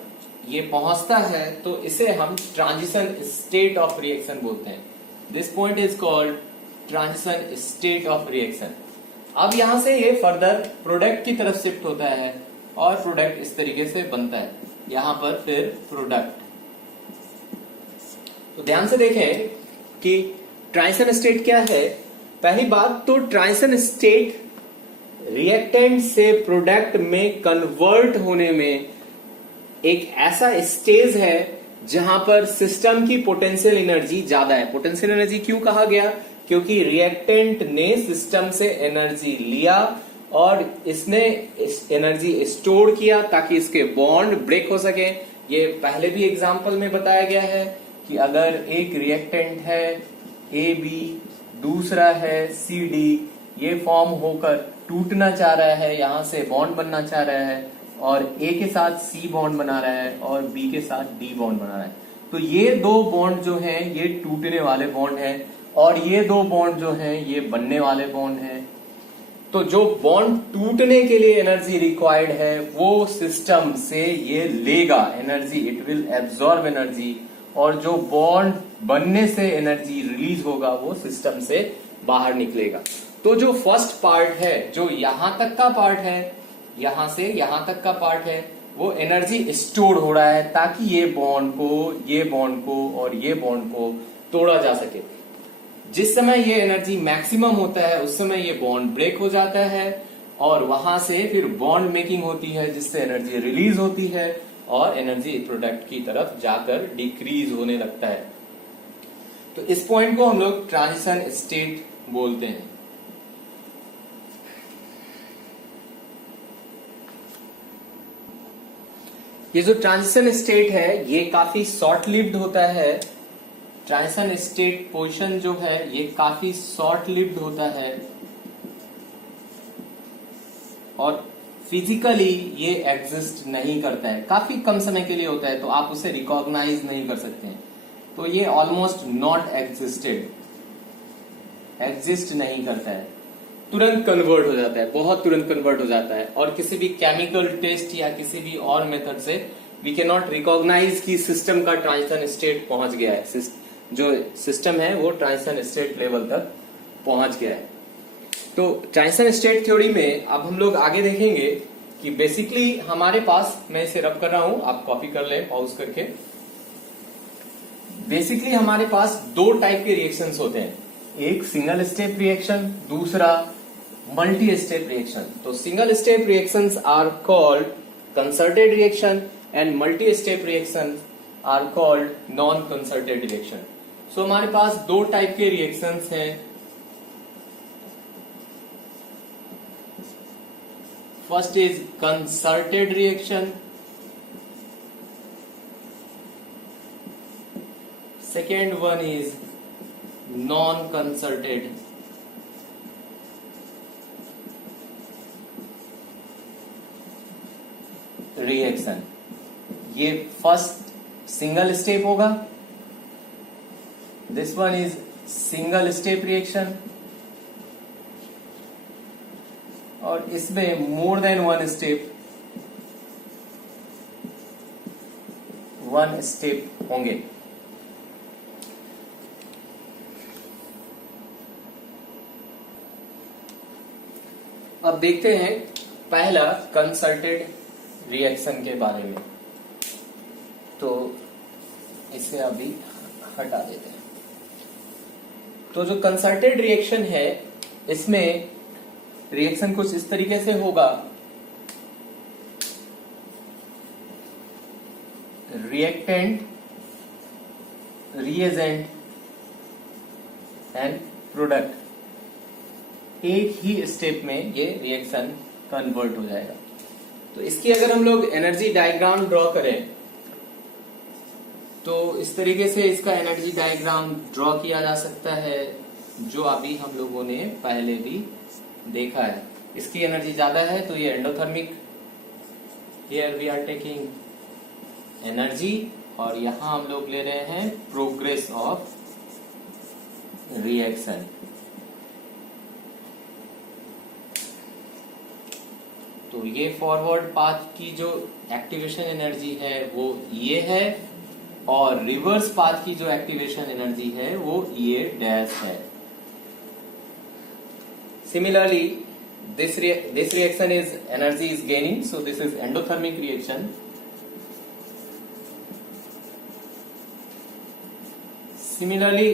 ये पहुंचता है तो इसे हम ट्रांजिशन स्टेट ऑफ रिएक्शन बोलते हैं। This point is called transition state of reaction. अब यहां से ये फर्दर प्रोडक्ट की तरफ शिफ्ट होता है और प्रोडक्ट इस तरीके से बनता है, यहां पर फिर प्रोडक्ट। तो ध्यान से देखें कि ट्रांजिशन स्टेट क्या है। पहली बात तो ट्रांजिशन स्टेट रिएक्टेंट से प्रोडक्ट में कन्वर्ट होने में एक ऐसा स्टेज है जहां पर सिस्टम की पोटेंशियल एनर्जी ज्यादा है। पोटेंशियल एनर्जी क्यों कहा गया? क्योंकि रिएक्टेंट ने सिस्टम से एनर्जी लिया और इसने एनर्जी स्टोर किया ताकि इसके बॉन्ड ब्रेक हो सके। ये पहले भी एग्जांपल में बताया गया है कि अगर एक रिएक्टेंट है AB, दूसरा है CD, ये फॉर्म होकर टूटना चाह रहा है, यहां से बॉन्ड बनना चाह रहा है और A के साथ C बॉन्ड बना रहा है और B के साथ D बॉन्ड बना रहा है, तो ये दो बॉन्ड जो हैं ये टूटने वाले बॉन्ड हैं और ये दो बॉन्ड जो हैं ये बनने वाले बॉन्ड हैं। तो जो बॉन्ड टूटने के लिए एनर्जी रिक्वायर्ड है वो सिस्टम से ये लेगा energy, it will absorb energy, और जो बॉन्ड बनने से एनर्जी रिलीज होगा वो सिस्टम से बाहर निकलेगा। तो जो फर्स्ट पार्ट है, जो यहां तक का पार्ट है, यहां से यहां तक का पार्ट है, वो एनर्जी स्टोर हो रहा है ताकि ये बॉन्ड को और ये बॉन्ड को तोड़ा जा सके। जिस समय ये एनर्जी मैक्सिमम होता है उस समय ये बॉन्ड ब्रेक हो जाता है और वहां से फिर बॉन्ड मेकिंग होती है जिससे एनर्जी रिलीज होती है और एनर्जी प्रोडक्ट की तरफ जाकर डिक्रीज होने लगता है। तो इस पॉइंट को हम लोग ट्रांजिशन स्टेट बोलते हैं। ये जो ट्रांजिशन स्टेट है ये काफी शॉर्ट लिव्ड होता है। ट्रांजिशन स्टेट पोजीशन जो है ये काफी शॉर्ट लिव्ड होता है और फिजिकली ये एग्जिस्ट नहीं करता है, काफी कम समय के लिए होता है, तो आप उसे रिकॉग्नाइज नहीं कर सकते हैं। तो ये ऑलमोस्ट नॉट एग्जिस्ट नहीं करता है, तुरंत कन्वर्ट हो जाता है, बहुत तुरंत कन्वर्ट हो जाता है और किसी भी केमिकल टेस्ट या किसी भी और मेथड से वी कैन नॉट रिकॉग्नाइज कि सिस्टम का ट्रांजिशन स्टेट पहुंच गया है, जो सिस्टम है वो ट्रांजिशन स्टेट लेवल तक पहुंच गया है। तो ट्रांजिशन स्टेट थ्योरी में अब हम लोग आगे देखेंगे कि बेसिकली हमारे पास, मैं इसे रब कर रहा हूं, आप कॉपी कर लें पॉज करके। बेसिकली हमारे पास दो टाइप के रिएक्शंस होते हैं, एक सिंगल स्टेप रिएक्शन, दूसरा मल्टी स्टेप रिएक्शन। तो single step reactions are called concerted reaction and multi step reaction are called non concerted reaction. So हमारे पास दो टाइप के रिएक्शंस हैं। First is concerted reaction, second one is non concerted reaction. ये फर्स्ट सिंगल स्टेप होगा, this one is single step reaction, और इसमें मोर देन वन स्टेप होंगे। अब देखते हैं पहला कंसर्टेड रिएक्शन के बारे में। तो इसे अभी हटा देते हैं। तो जो कंसर्टेड रिएक्शन है इसमें रिएक्शन कुछ इस तरीके से होगा, रिएक्टेंट, रिएजेंट एंड प्रोडक्ट एक ही स्टेप में ये रिएक्शन कन्वर्ट हो जाएगा। तो इसकी अगर हम लोग एनर्जी डायग्राम ड्रॉ करें तो इस तरीके से इसका एनर्जी डायग्राम ड्रॉ किया जा सकता है, जो अभी हम लोगों ने पहले भी देखा है। इसकी एनर्जी ज्यादा है तो ये endothermic, here we are taking energy, और यहां हम लोग ले रहे हैं प्रोग्रेस ऑफ रिएक्शन। तो ये फॉरवर्ड पाथ की जो एक्टिवेशन एनर्जी है वो ये है, और रिवर्स पाथ की जो एक्टिवेशन एनर्जी है वो ये डैश है। Similarly this reaction is energy is gaining, so this is endothermic reaction. Similarly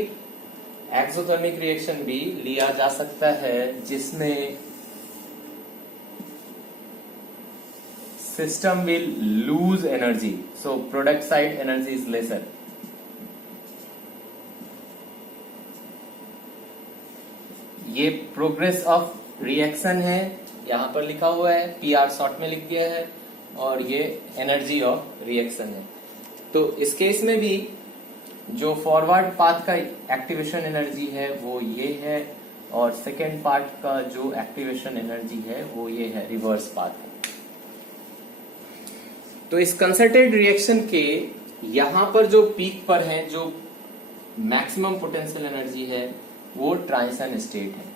exothermic reaction भी लिया जा सकता है, जिसमें system will lose energy, so product side energy is lesser. ये प्रोग्रेस ऑफ रिएक्शन है, यहां पर लिखा हुआ है, PR शॉर्ट में लिख दिया है, और ये एनर्जी ऑफ रिएक्शन है। तो इस केस में भी जो फॉरवर्ड पाथ का एक्टिवेशन एनर्जी है वो ये है, और सेकेंड पार्ट का जो एक्टिवेशन एनर्जी है वो ये है रिवर्स पाथ। तो इस कंसर्टेड रिएक्शन के यहां पर जो पीक पर है, जो मैक्सिमम पोटेंशियल एनर्जी है, वो ट्रांजिशन स्टेट है।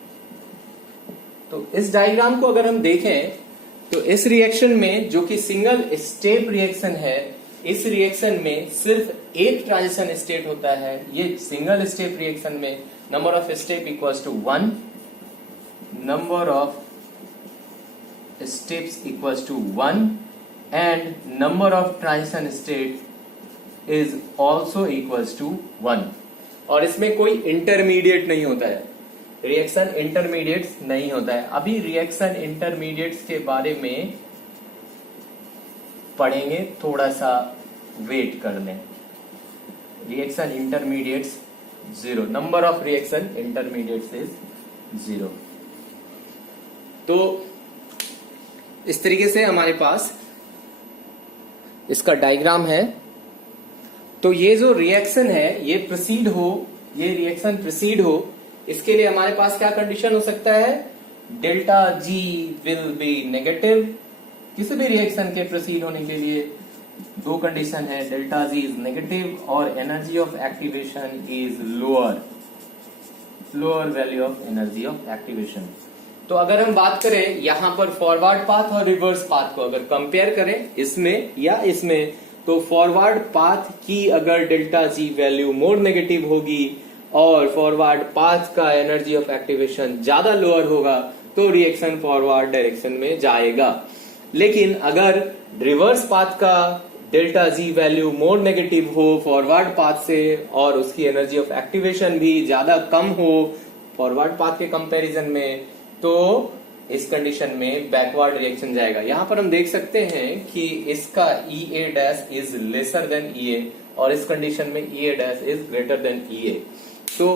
तो इस डायग्राम को अगर हम देखें तो इस रिएक्शन में, जो कि सिंगल स्टेप रिएक्शन है, इस रिएक्शन में सिर्फ एक ट्रांजिशन स्टेट होता है। ये सिंगल स्टेप रिएक्शन में number of step equals to 1, number of steps equals to 1, and number of transition state is also equals to 1। और इसमें कोई इंटरमीडिएट नहीं होता है, रिएक्शन इंटरमीडिएट्स नहीं होता है। अभी रिएक्शन इंटरमीडिएट्स के बारे में पढ़ेंगे, थोड़ा सा वेट कर लें। Reaction intermediates 0, number of reaction intermediates is 0। तो इस तरीके से हमारे पास इसका डायग्राम है। तो ये जो रिएक्शन है ये प्रोसीड हो, ये रिएक्शन प्रोसीड हो, इसके लिए हमारे पास क्या कंडीशन हो सकता है? Delta G will be negative. किसी भी रिएक्शन के प्रोसीड होने के लिए दो कंडीशन है, डेल्टा जी इज नेगेटिव और energy of activation is lower, lower value of energy of activation. तो अगर हम बात करें यहां पर फॉरवर्ड पाथ और रिवर्स पाथ को अगर कंपेयर करें इसमें या इसमें, तो फॉरवर्ड पाथ की अगर delta G value more negative होगी और फॉरवर्ड पाथ का एनर्जी ऑफ एक्टिवेशन ज्यादा लोअर होगा तो रिएक्शन फॉरवर्ड डायरेक्शन में जाएगा। लेकिन अगर रिवर्स पाथ का delta G value more negative हो फॉरवर्ड पाथ से और उसकी एनर्जी ऑफ एक्टिवेशन भी ज्यादा कम हो फॉरवर्ड पाथ के कंपैरिजन में, तो इस कंडीशन में बैकवर्ड रिएक्शन जाएगा। यहां पर हम देख सकते हैं कि इसका EA dash is lesser then EA और इस कंडीशन में EA dash is greater then EA। तो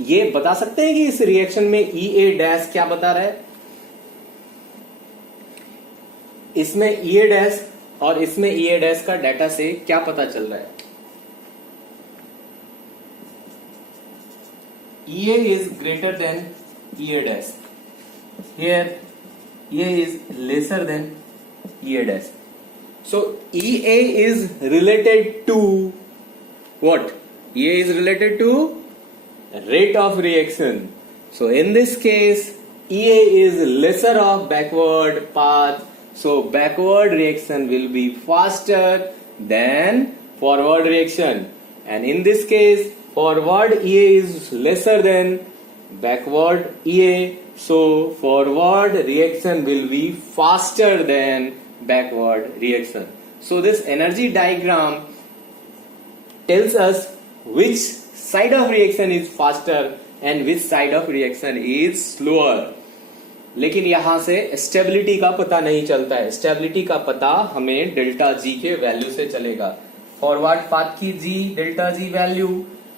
ये बता सकते हैं कि इस रिएक्शन में EA डैश क्या बता रहा है? इसमें EA डैश और इसमें EA डैश का डाटा से क्या पता चल रहा है? EA is greater than EA dash. Here EA is lesser than EA dash. So EA is related to what? EA is related to rate of reaction. So in this case EA is lesser of backward path. So backward reaction will be faster than forward reaction. And in this case forward EA is lesser than backward EA. So forward reaction will be faster than backward reaction. So this energy diagram tells us which side of reaction is faster and which side of reaction is slower. लेकिन यहां से स्टेबिलिटी का पता नहीं चलता है। स्टेबिलिटी का पता हमें डेल्टा जी के वैल्यू से चलेगा। फॉरवर्ड पाथ की जी डेल्टा जी वैल्यू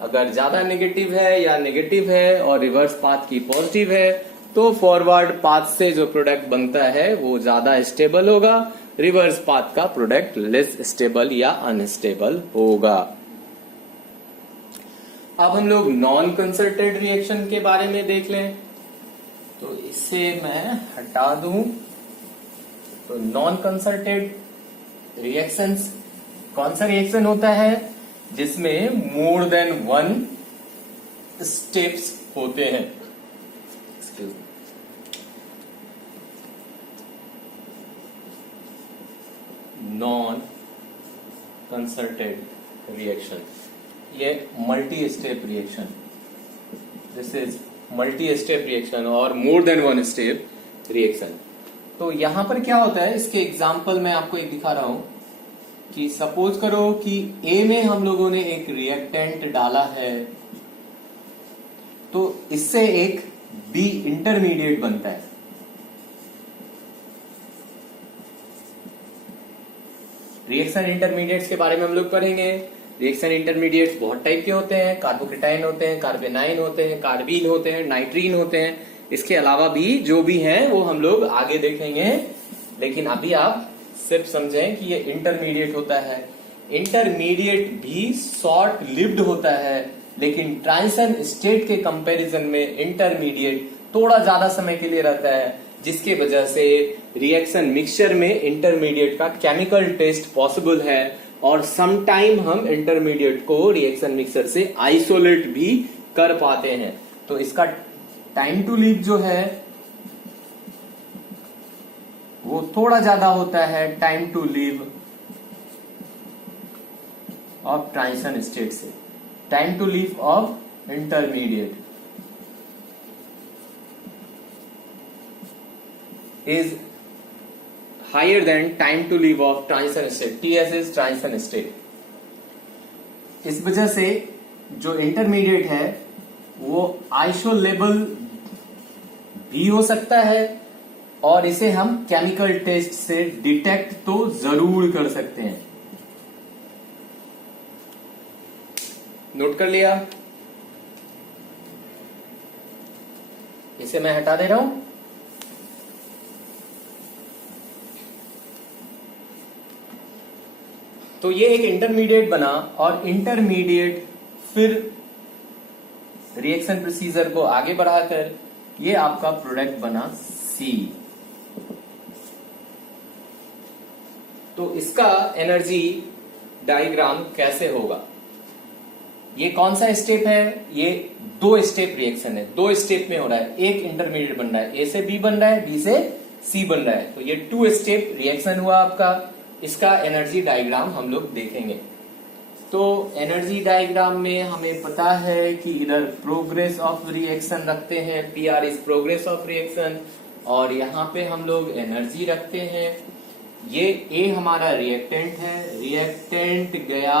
अगर ज्यादा नेगेटिव है या नेगेटिव है और रिवर्स पाथ की पॉजिटिव है तो फॉरवर्ड पाथ से जो प्रोडक्ट बनता है वो ज्यादा स्टेबल होगा, रिवर्स पाथ का प्रोडक्ट लेस स्टेबल या अनस्टेबल होगा। अब हम लोग नॉन कंसर्टेड रिएक्शन के बारे में देख लें। तो इसे मैं हटा दूं। तो नॉन कंसर्टेड रिएक्शंस कौन सा रिएक्शन होता है जिसमें मोर देन वन स्टेप्स होते हैं। नॉन कंसर्टेड रिएक्शन, ये multi step reaction, this is multi step reaction और more than one step reaction. तो यहां पर क्या होता है, इसके एग्जाम्पल मैं आपको एक दिखा रहा हूं कि सपोज करो कि ए में हम लोगों ने एक रिएक्टेंट डाला है, तो इससे एक बी इंटरमीडिएट बनता है। रिएक्शन इंटरमीडिएट्स के बारे में हम लोग पढ़ेंगे। रिएक्शन इंटरमीडिएट्स बहुत टाइप के होते हैं, कार्बोकेटाइन होते हैं, कार्बेनाइन होते हैं, कार्बीन होते हैं, नाइट्रीन होते हैं। इसके अलावा भी जो भी हैं वो हम लोग आगे देखेंगे, लेकिन अभी आप सिर्फ समझें कि ये इंटरमीडिएट होता है। इंटरमीडिएट भी शॉर्ट लिव्ड होता है, लेकिन ट्रांजिशन स्टेट के कंपैरिजन में इंटरमीडिएट थोड़ा ज्यादा समय के लिए रहता है, जिसके वजह से रिएक्शन मिक्सचर में इंटरमीडिएट का केमिकल टेस्ट पॉसिबल है और सम टाइम हम इंटरमीडिएट को रिएक्शन मिक्सचर से आइसोलेट भी कर पाते हैं। तो इसका टाइम टू लीव जो है वो थोड़ा ज्यादा होता है time to leave of transition state से। Time to leave of intermediate is higher than time to leave of transition state. TS is transition state. इस वजह से जो इंटरमीडिएट है वो आइसोलेबल भी हो सकता है और इसे हम केमिकल टेस्ट से डिटेक्ट तो जरूर कर सकते हैं। नोट कर लिया? इसे मैं हटा दे रहा हूं। तो ये एक इंटरमीडिएट बना और इंटरमीडिएट फिर रिएक्शन प्रोसीजर को आगे बढ़ाकर ये आपका प्रोडक्ट बना सी। तो इसका एनर्जी डायग्राम कैसे होगा? ये कौन सा स्टेप है? ये दो स्टेप रिएक्शन है, दो स्टेप में हो रहा है। एक इंटरमीडिएट बन रहा है, ए से बी बन रहा है, बी से सी बन रहा है। तो ये टू स्टेप रिएक्शन हुआ आपका। इसका एनर्जी डायग्राम हम लोग देखेंगे। तो एनर्जी डायग्राम में हमें पता है कि इधर प्रोग्रेस ऑफ रिएक्शन रखते हैं, PR is progress of reaction, और यहाँ पे हम लोग एनर्जी रखते हैं। ये ए हमारा रिएक्टेंट है, रिएक्टेंट गया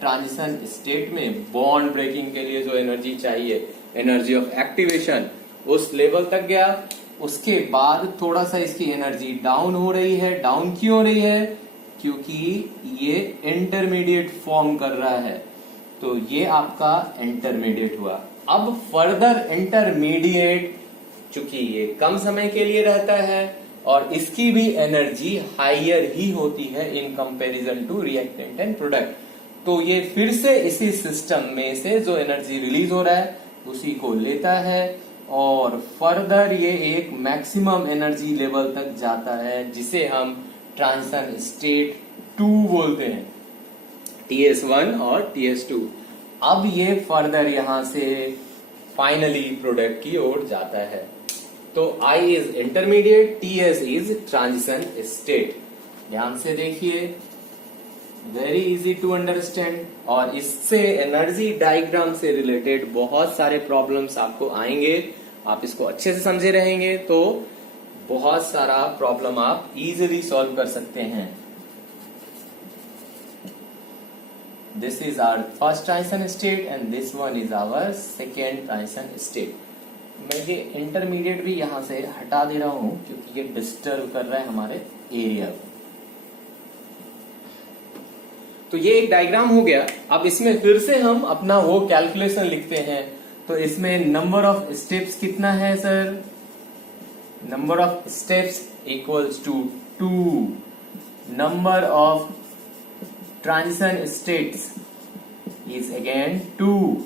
ट्रांजिशन स्टेट में बॉन्ड ब्रेकिंग के लिए जो एनर्जी चाहिए, एनर्जी ऑफ एक्टिवेशन, उस लेवल तक गया। उसके बाद थोड़ा सा इसकी एनर्जी डाउन हो रही है। डाउन क्यों हो रही है? क्योंकि ये इंटरमीडिएट फॉर्म कर रहा है। तो ये आपका इंटरमीडिएट हुआ। अब फर्दर इंटरमीडिएट, चूंकि ये कम समय के लिए रहता है और इसकी भी एनर्जी हायर ही होती है in comparison to reactant and product, तो ये फिर से इसी सिस्टम में से जो एनर्जी रिलीज हो रहा है उसी को लेता है और फर्दर ये एक मैक्सिमम एनर्जी लेवल तक जाता है, जिसे हम ट्रांजिशन स्टेट 2 बोलते हैं, TS1 और TS2। अब ये फर्दर यहां से फाइनली प्रोडक्ट की ओर जाता है। तो I is intermediate, TS is transition state. ध्यान से देखिए, वेरी इजी टू अंडरस्टैंड। और इससे एनर्जी डायग्राम से रिलेटेड बहुत सारे प्रॉब्लम्स आपको आएंगे। आप इसको अच्छे से समझे रहेंगे तो बहुत सारा प्रॉब्लम आप इजीली सॉल्व कर सकते हैं। This is our first transition state and this one is our second transition state. मैं ये इंटरमीडिएट भी यहां से हटा दे रहा हूं क्योंकि ये डिस्टर्ब कर रहा है हमारे एरिया को। तो ये एक डायग्राम हो गया। अब इसमें फिर से हम अपना वो कैलकुलेशन लिखते हैं। तो इसमें नंबर ऑफ स्टेप्स कितना है sir? Number of steps equals to 2, number of transition states is again 2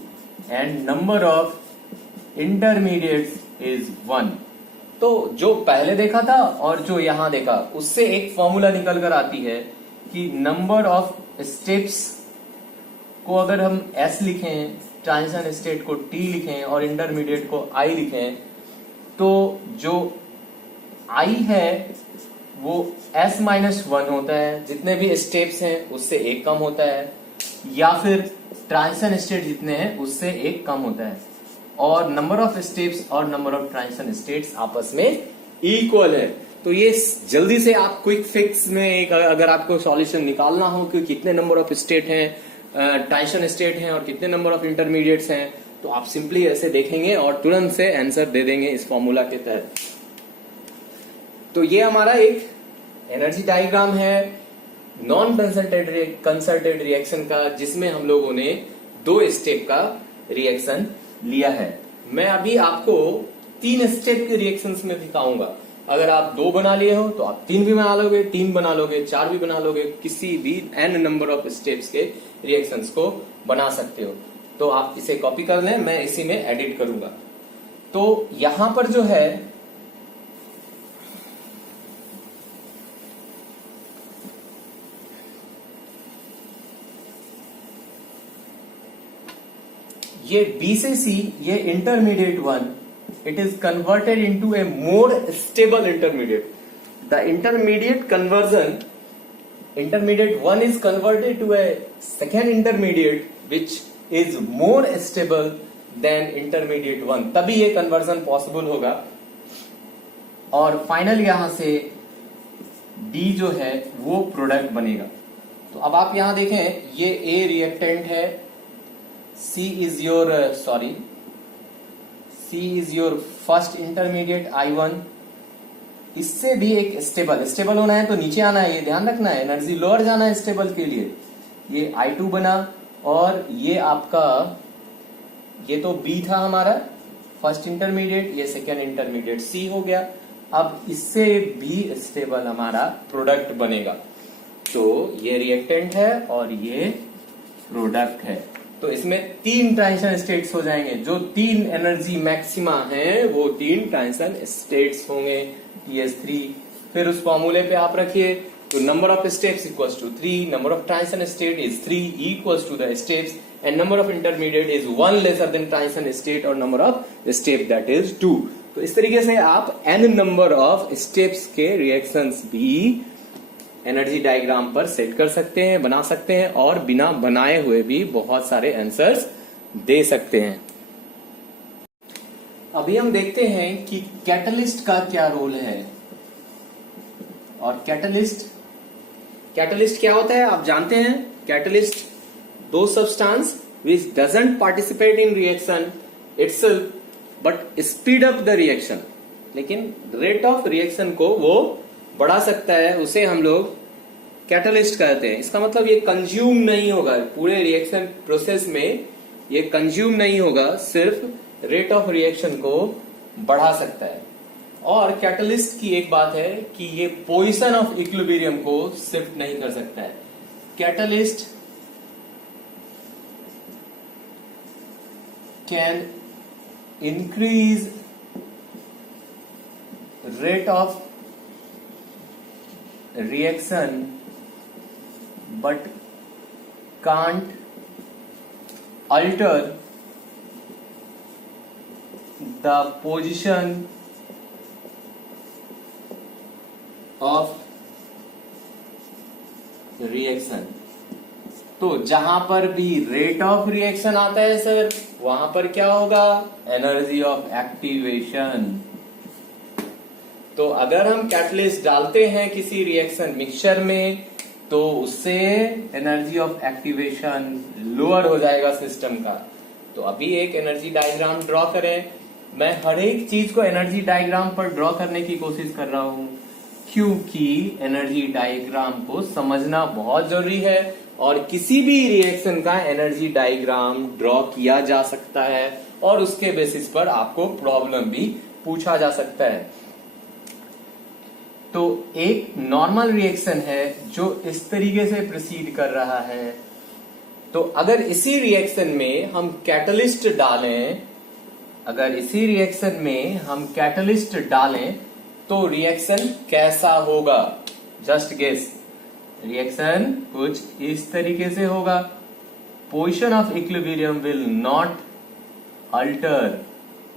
and number of intermediates is 1। तो जो पहले देखा था और जो यहां देखा उससे एक फॉर्मूला निकल कर आती है कि नंबर ऑफ स्टेप्स को अगर हम S लिखें, ट्रांजिशन स्टेट को T लिखें और इंटरमीडिएट को I लिखें, तो जो I है वो S-1 होता है, जितने भी स्टेप्स हैं उससे एक कम होता है, या फिर ट्रांजिशन स्टेट जितने हैं उससे एक कम होता है, और नंबर ऑफ स्टेप्स और नंबर ऑफ ट्रांजिशन स्टेट्स आपस में इक्वल है। तो ये जल्दी से आप क्विक फिक्स में एक अगर आपको सॉल्यूशन निकालना हो कि कितने नंबर ऑफ स्टेट हैं, ट्रांजिशन स्टेट हैं और कितने नंबर ऑफ इंटरमीडिएट्स हैं, तो आप सिंपली ऐसे देखेंगे और तुरंत से आंसर दे देंगे इस फॉर्मूला के तहत। तो ये हमारा एक एनर्जी डायग्राम है नॉन कंसल्टेड रिएक्शन का, जिसमें हम लोगों ने 2 स्टेप का रिएक्शन लिया है। मैं अभी आपको 3 स्टेप के रिएक्शंस में दिखाऊंगा। अगर आप 2 बना लिए हो तो आप 3 भी बना लोगे, 3 बना लोगे, 4 भी बना लोगे, किसी भी n नंबर ऑफ स्टेप्स के रिएक्शंस को बना सकते हो। तो आप इसे कॉपी कर लें, मैं इसी में एडिट करूंगा। तो यहां पर जो है ये B से C, ये intermediate 1, it is converted into a more stable intermediate. The intermediate 1 is converted to a second intermediate which is more stable than intermediate 1. तभी ये conversion possible होगा। और फाइनल यहां से D जो है वो प्रोडक्ट बनेगा। तो अब आप यहां देखें, ये A रिएक्टेंट है, C is your first intermediate I1। इससे भी एक स्टेबल होना है तो नीचे आना है, ये ध्यान रखना है, एनर्जी लोअर जाना है स्टेबल के लिए। ये I2 बना और ये आपका, ये तो B था हमारा फर्स्ट इंटरमीडिएट, ये सेकेंड इंटरमीडिएट C हो गया। अब इससे भी स्टेबल हमारा प्रोडक्ट बनेगा। तो ये रिएक्टेंट है और ये प्रोडक्ट है। तो इसमें 3 ट्रांजिशन स्टेट्स हो जाएंगे। जो 3 एनर्जी मैक्सिमा हैं वो 3 ट्रांजिशन स्टेट्स होंगे, TS3। फिर उस फॉर्मूले पे आप रखिए, तो number of steps equals to 3, number of transition state is 3 equals to the steps, and number of intermediate is 1 lesser than transition state और number of step that is 2। तो इस तरीके से आप n नंबर ऑफ स्टेप्स के रिएक्शंस भी एनर्जी डायग्राम पर सेट कर सकते हैं, बना सकते हैं, और बिना बनाए हुए भी बहुत सारे आंसर्स दे सकते हैं। अभी हम देखते हैं कि कैटलिस्ट का क्या रोल है। और कैटलिस्ट क्या होता है आप जानते हैं। कैटलिस्ट दो substance which doesn't participate in reaction itself but speed up the reaction, लेकिन रेट ऑफ रिएक्शन को वो बढ़ा सकता है, उसे हम लोग कैटलिस्ट कहते हैं। इसका मतलब ये कंज्यूम नहीं होगा पूरे रिएक्शन प्रोसेस में, ये कंज्यूम नहीं होगा, सिर्फ रेट ऑफ रिएक्शन को बढ़ा सकता है। और कैटलिस्ट की एक बात है कि ये पोजीशन ऑफ इक्विलिब्रियम को शिफ्ट नहीं कर सकता है। Catalyst can increase rate of reaction but can't alter the position of reaction। तो जहां पर भी रेट ऑफ रिएक्शन आता है सर, वहां पर क्या होगा, एनर्जी ऑफ एक्टिवेशन। तो अगर हम कैटलिस्ट डालते हैं किसी रिएक्शन मिक्सचर में तो उससे एनर्जी ऑफ एक्टिवेशन लोअर हो जाएगा सिस्टम का। तो अभी एक एनर्जी डायग्राम ड्रॉ करें। मैं हर एक चीज को एनर्जी डायग्राम पर ड्रॉ करने की कोशिश कर रहा हूं क्योंकि एनर्जी डायग्राम को समझना बहुत जरूरी है और किसी भी रिएक्शन का एनर्जी डायग्राम ड्रॉ किया जा सकता है और उसके बेसिस पर आपको प्रॉब्लम भी पूछा जा सकता है। तो एक नॉर्मल रिएक्शन है जो इस तरीके से प्रोसीड कर रहा है। तो अगर इसी रिएक्शन में हम कैटलिस्ट डालें, तो रिएक्शन कैसा होगा? Just guess. रिएक्शन कुछ इस तरीके से होगा। Position of equilibrium will not alter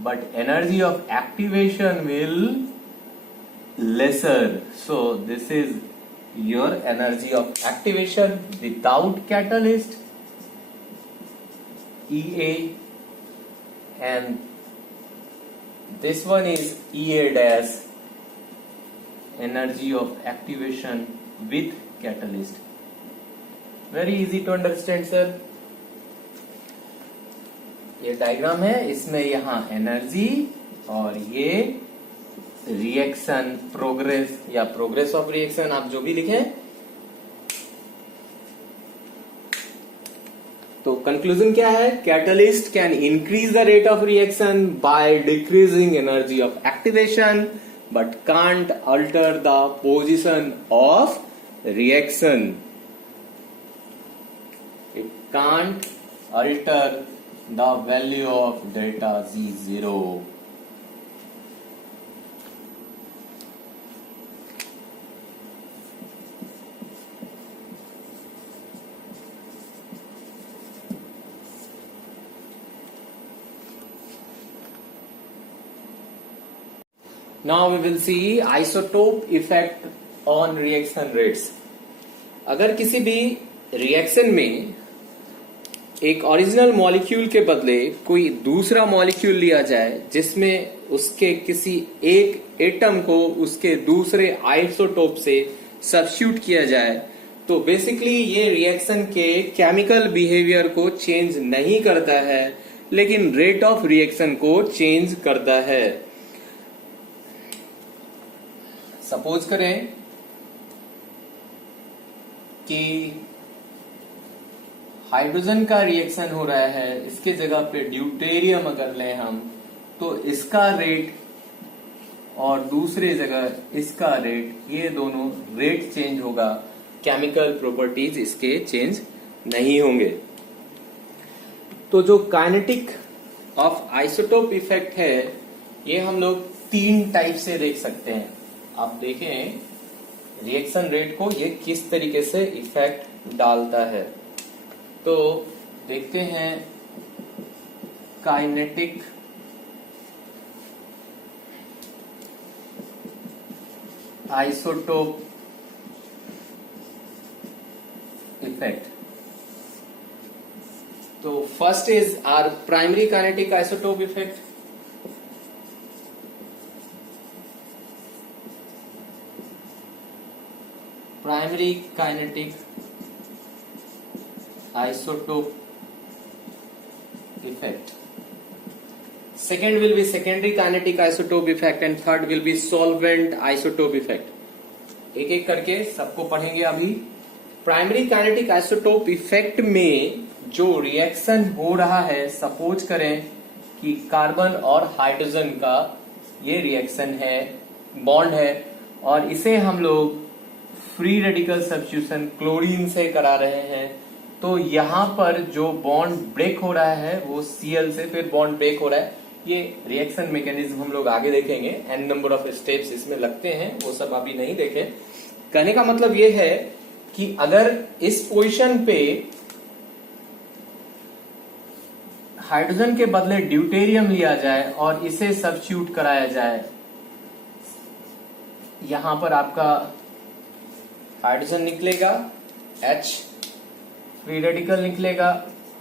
but energy of activation will lesser. So this is your energy of activation without catalyst, EA, and this one is EA dash, energy of activation with catalyst. Very easy to understand, sir. ये डायग्राम है, इसमें यहाँ एनर्जी और ये रिएक्शन प्रोग्रेस या प्रोग्रेस ऑफ रिएक्शन, आप जो भी लिखें। तो कंक्लूजन क्या है? Catalyst can increase the rate of reaction by decreasing energy of activation but can't alter the position of reaction. It can't alter the value of delta G0। Now we will see isotope effect on reaction rates. अगर किसी भी रिएक्शन में एक ओरिजिनल मॉलिक्यूल के बदले कोई दूसरा मॉलिक्यूल लिया जाए जिसमें उसके किसी एक एटम को उसके दूसरे आइसोटोप से सब्स्टिट्यूट किया जाए, तो बेसिकली ये रिएक्शन के केमिकल बिहेवियर को चेंज नहीं करता है, लेकिन रेट ऑफ रिएक्शन को चेंज करता है। सपोज करें कि हाइड्रोजन का रिएक्शन हो रहा है, इसके जगह पे ड्यूटेरियम अगर लें हम, तो इसका रेट और दूसरे जगह इसका रेट, ये दोनों रेट चेंज होगा, केमिकल प्रॉपर्टीज इसके चेंज नहीं होंगे। तो जो काइनेटिक ऑफ आइसोटोप इफेक्ट है, ये हम लोग 3 टाइप से देख सकते हैं। आप देखें रिएक्शन रेट को ये किस तरीके से इफेक्ट डालता है। तो देखते हैं काइनेटिक आइसोटोप इफेक्ट। तो first is are primary kinetic isotope effect. Primary kinetic isotope effect. Second will be secondary kinetic isotope effect and third will be solvent isotope effect. एक एक करके सबको पढ़ेंगे अभी। प्राइमरी काइनेटिक आइसोटोप इफेक्ट में जो रिएक्शन हो रहा है, सपोज करें कि कार्बन और हाइड्रोजन का ये रिएक्शन है, बॉन्ड है, और इसे हम लोग फ्री रेडिकल सब्स्टिट्यूशन क्लोरीन से करा रहे हैं। तो यहाँ पर जो बॉन्ड ब्रेक हो रहा है वो Cl से फिर बॉन्ड ब्रेक हो रहा है। ये रिएक्शन मैकेनिज्म हम लोग आगे देखेंगे, n नंबर ऑफ स्टेप्स इसमें लगते हैं, वो सब अभी नहीं देखे। कहने का मतलब ये है कि अगर इस पोजीशन पे हाइड्रोजन के बदले ड्यूटेरियम लिया जाए और इसे सब्स्टिट्यूट कराया जाए, यहां पर आपका हाइड्रोजन निकलेगा, H फ्री रेडिकल निकलेगा,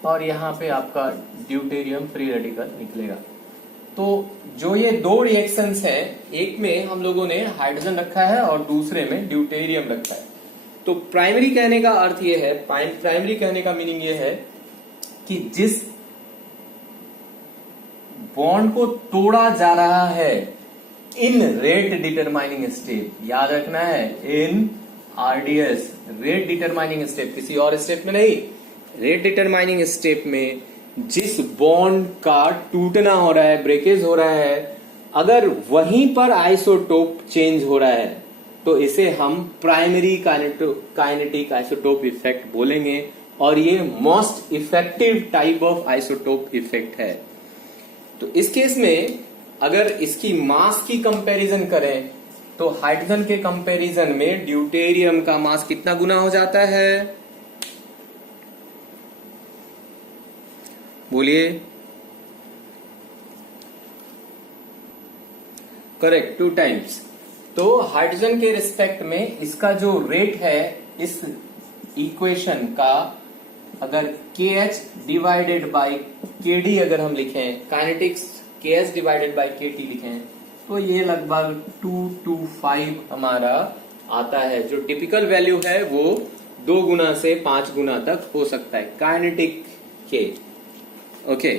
और यहाँ पे आपका ड्यूटेरियम फ्री रेडिकल निकलेगा। तो जो ये 2 रिएक्शंस हैं, एक में हम लोगों ने हाइड्रोजन रखा है और दूसरे में ड्यूटेरियम रखा है। तो प्राइमरी कहने का अर्थ ये है, प्राइमरी कहने का मीनिंग ये है कि जिस बॉन्ड को तोड़ा जा रहा है इन रेट डिटरमाइनिंग स्टेप, याद रखना है, इन आरडीएस रेट डिटरमाइनिंग स्टेप, किसी और स्टेप में नहीं, रेट डिटरमाइनिंग स्टेप में जिस बॉन्ड का टूटना हो रहा है, ब्रेकेज हो रहा है, अगर वहीं पर आइसोटोप चेंज हो रहा है तो इसे हम प्राइमरी काइनेटिक आइसोटोप इफेक्ट बोलेंगे, और ये most effective type of isotope effect है। तो इस केस में अगर इसकी मास की कंपैरिजन करें तो हाइड्रोजन के कंपैरिजन में ड्यूटेरियम का मास कितना गुना हो जाता है, बोलिए। Correct, 2 times. तो हाइड्रोजन के रिस्पेक्ट में इसका जो रेट है इस इक्वेशन का, अगर KH डिवाइडेड बाई KD अगर हम लिखें, kinetics KH divided by KT लिखें, तो ये लगभग 225 हमारा आता है। जो टिपिकल वैल्यू है वो 2 गुना से 5 गुना तक हो सकता है काइनेटिक के। ओके,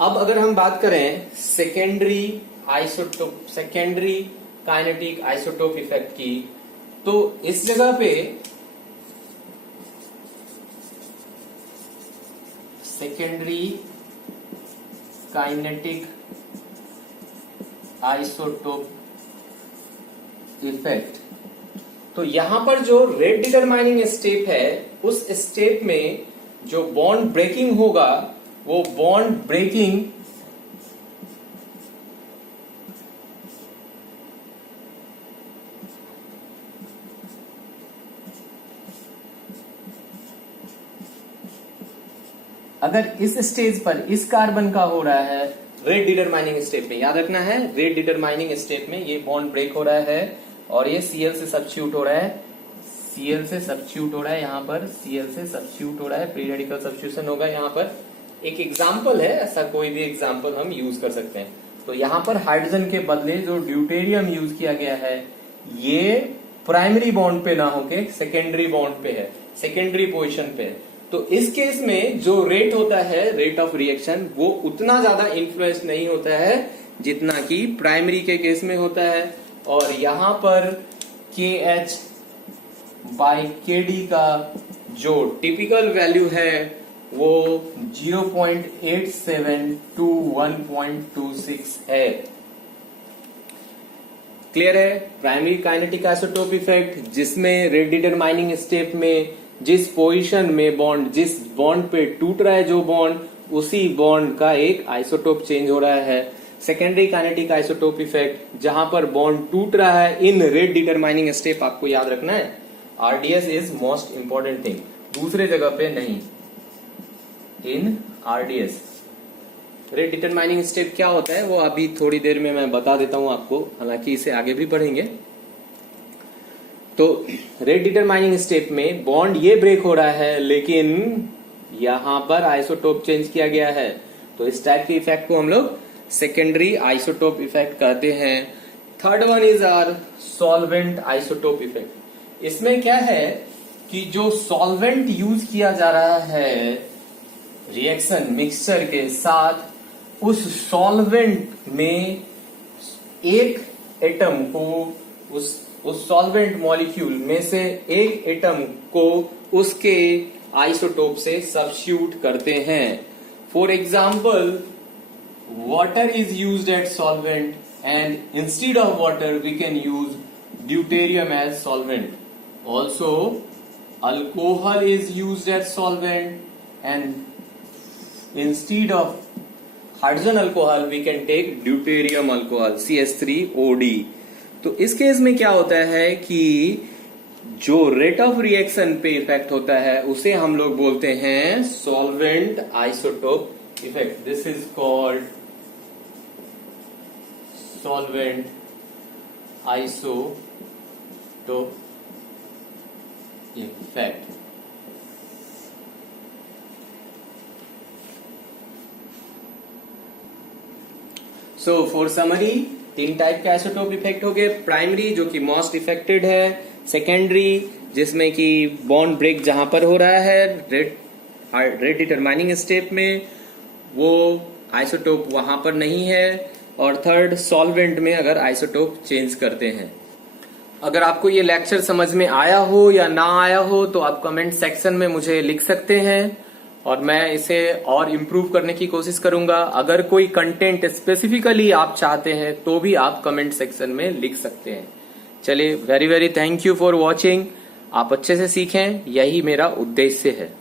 अब अगर हम बात करें सेकेंडरी काइनेटिक आइसोटोप इफेक्ट की, तो इस जगह पे सेकेंडरी काइनेटिक आइसोटोप इफेक्ट, तो यहां पर जो रेट डिटरमाइनिंग स्टेप है उस स्टेप में जो बॉन्ड ब्रेकिंग होगा वो बॉन्ड ब्रेकिंग अगर इस स्टेज पर इस कार्बन का हो रहा है रेट डिटरमाइनिंग स्टेप में, याद रखना है रेट डिटरमाइनिंग स्टेप में ये बॉन्ड ब्रेक हो रहा है और ये Cl से सब्स्टिट्यूट हो रहा है, Cl से सब्स्टिट्यूट हो रहा है, यहाँ पर Cl से सब्स्टिट्यूट हो रहा है, प्री रेडिकल सब्स्टिट्यूशन होगा। यहाँ पर एक एग्जाम्पल है, ऐसा कोई भी एग्जाम्पल हम यूज कर सकते हैं। तो यहाँ पर हाइड्रोजन के बदले जो ड्यूटेरियम यूज किया गया है ये प्राइमरी बॉन्ड पे ना होके सेकेंडरी बॉन्ड पे है, सेकेंडरी पोजिशन पे है। तो इस केस में जो रेट होता है, रेट ऑफ रिएक्शन, वो उतना ज्यादा इन्फ्लुएंस नहीं होता है जितना कि प्राइमरी के केस में होता है। और यहां पर KH बाई KD का जो टिपिकल वैल्यू है वो 0.87 to 1.26 है। क्लियर है? प्राइमरी काइनेटिक आइसोटोप इफेक्ट जिसमें रेट डिटरमाइनिंग स्टेप में जिस पोजीशन में बॉन्ड, जिस बॉन्ड पे टूट रहा है जो बॉन्ड, उसी बॉन्ड का एक आइसोटोप चेंज हो रहा है। सेकेंडरी काइनेटिक आइसोटोप इफेक्ट जहां पर बॉन्ड टूट रहा है इन रेट डिटरमाइनिंग स्टेप, आपको याद रखना है RDS is most important thing, दूसरे जगह पे नहीं। इन RDS रेट डिटरमाइनिंग स्टेप क्या होता है वो अभी थोड़ी देर में मैं बता देता हूं आपको, हालांकि इसे आगे भी पढ़ेंगे। तो रेट डिटरमाइनिंग स्टेप में बॉन्ड ये ब्रेक हो रहा है लेकिन यहां पर आइसोटोप चेंज किया गया है, तो इस टाइप के इफेक्ट को हम लोग सेकेंडरी आइसोटोप इफेक्ट कहते हैं। Third one is are solvent isotope effect. इसमें क्या है कि जो सॉल्वेंट यूज किया जा रहा है रिएक्शन मिक्सचर के साथ, उस सॉल्वेंट में एक एटम को, उस सॉल्वेंट मॉलिक्यूल में से एक एटम को उसके आइसोटोप से सब्स्टिट्यूट करते हैं। For example, water is used at solvent and instead of water we can use deuterium as solvent. Also alcohol is used at solvent and instead of hydrogen alcohol we can take deuterium alcohol CH3OD। तो इस केस में क्या होता है कि जो रेट ऑफ रिएक्शन पे इफेक्ट होता है उसे हम लोग बोलते हैं solvent isotope effect. This is called solvent isotope effect. So for summary, 3 type के आइसोटोप इफेक्ट हो गए। प्राइमरी जो कि मोस्ट इफेक्टेड है, सेकेंडरी जिसमें कि बॉन्ड ब्रेक जहां पर हो रहा है रेट डिटरमाइनिंग स्टेप में, वो आइसोटोप वहां पर नहीं है, और थर्ड सॉल्वेंट में अगर आइसोटोप चेंज करते हैं। अगर आपको ये लेक्चर समझ में आया हो या ना आया हो तो आप कमेंट सेक्शन में मुझे लिख सकते हैं और मैं इसे और इम्प्रूव करने की कोशिश करूंगा। अगर कोई कंटेंट स्पेसिफिकली आप चाहते हैं तो भी आप कमेंट सेक्शन में लिख सकते हैं। चलिए, very very thank you for watching. आप अच्छे से सीखें, यही मेरा उद्देश्य है।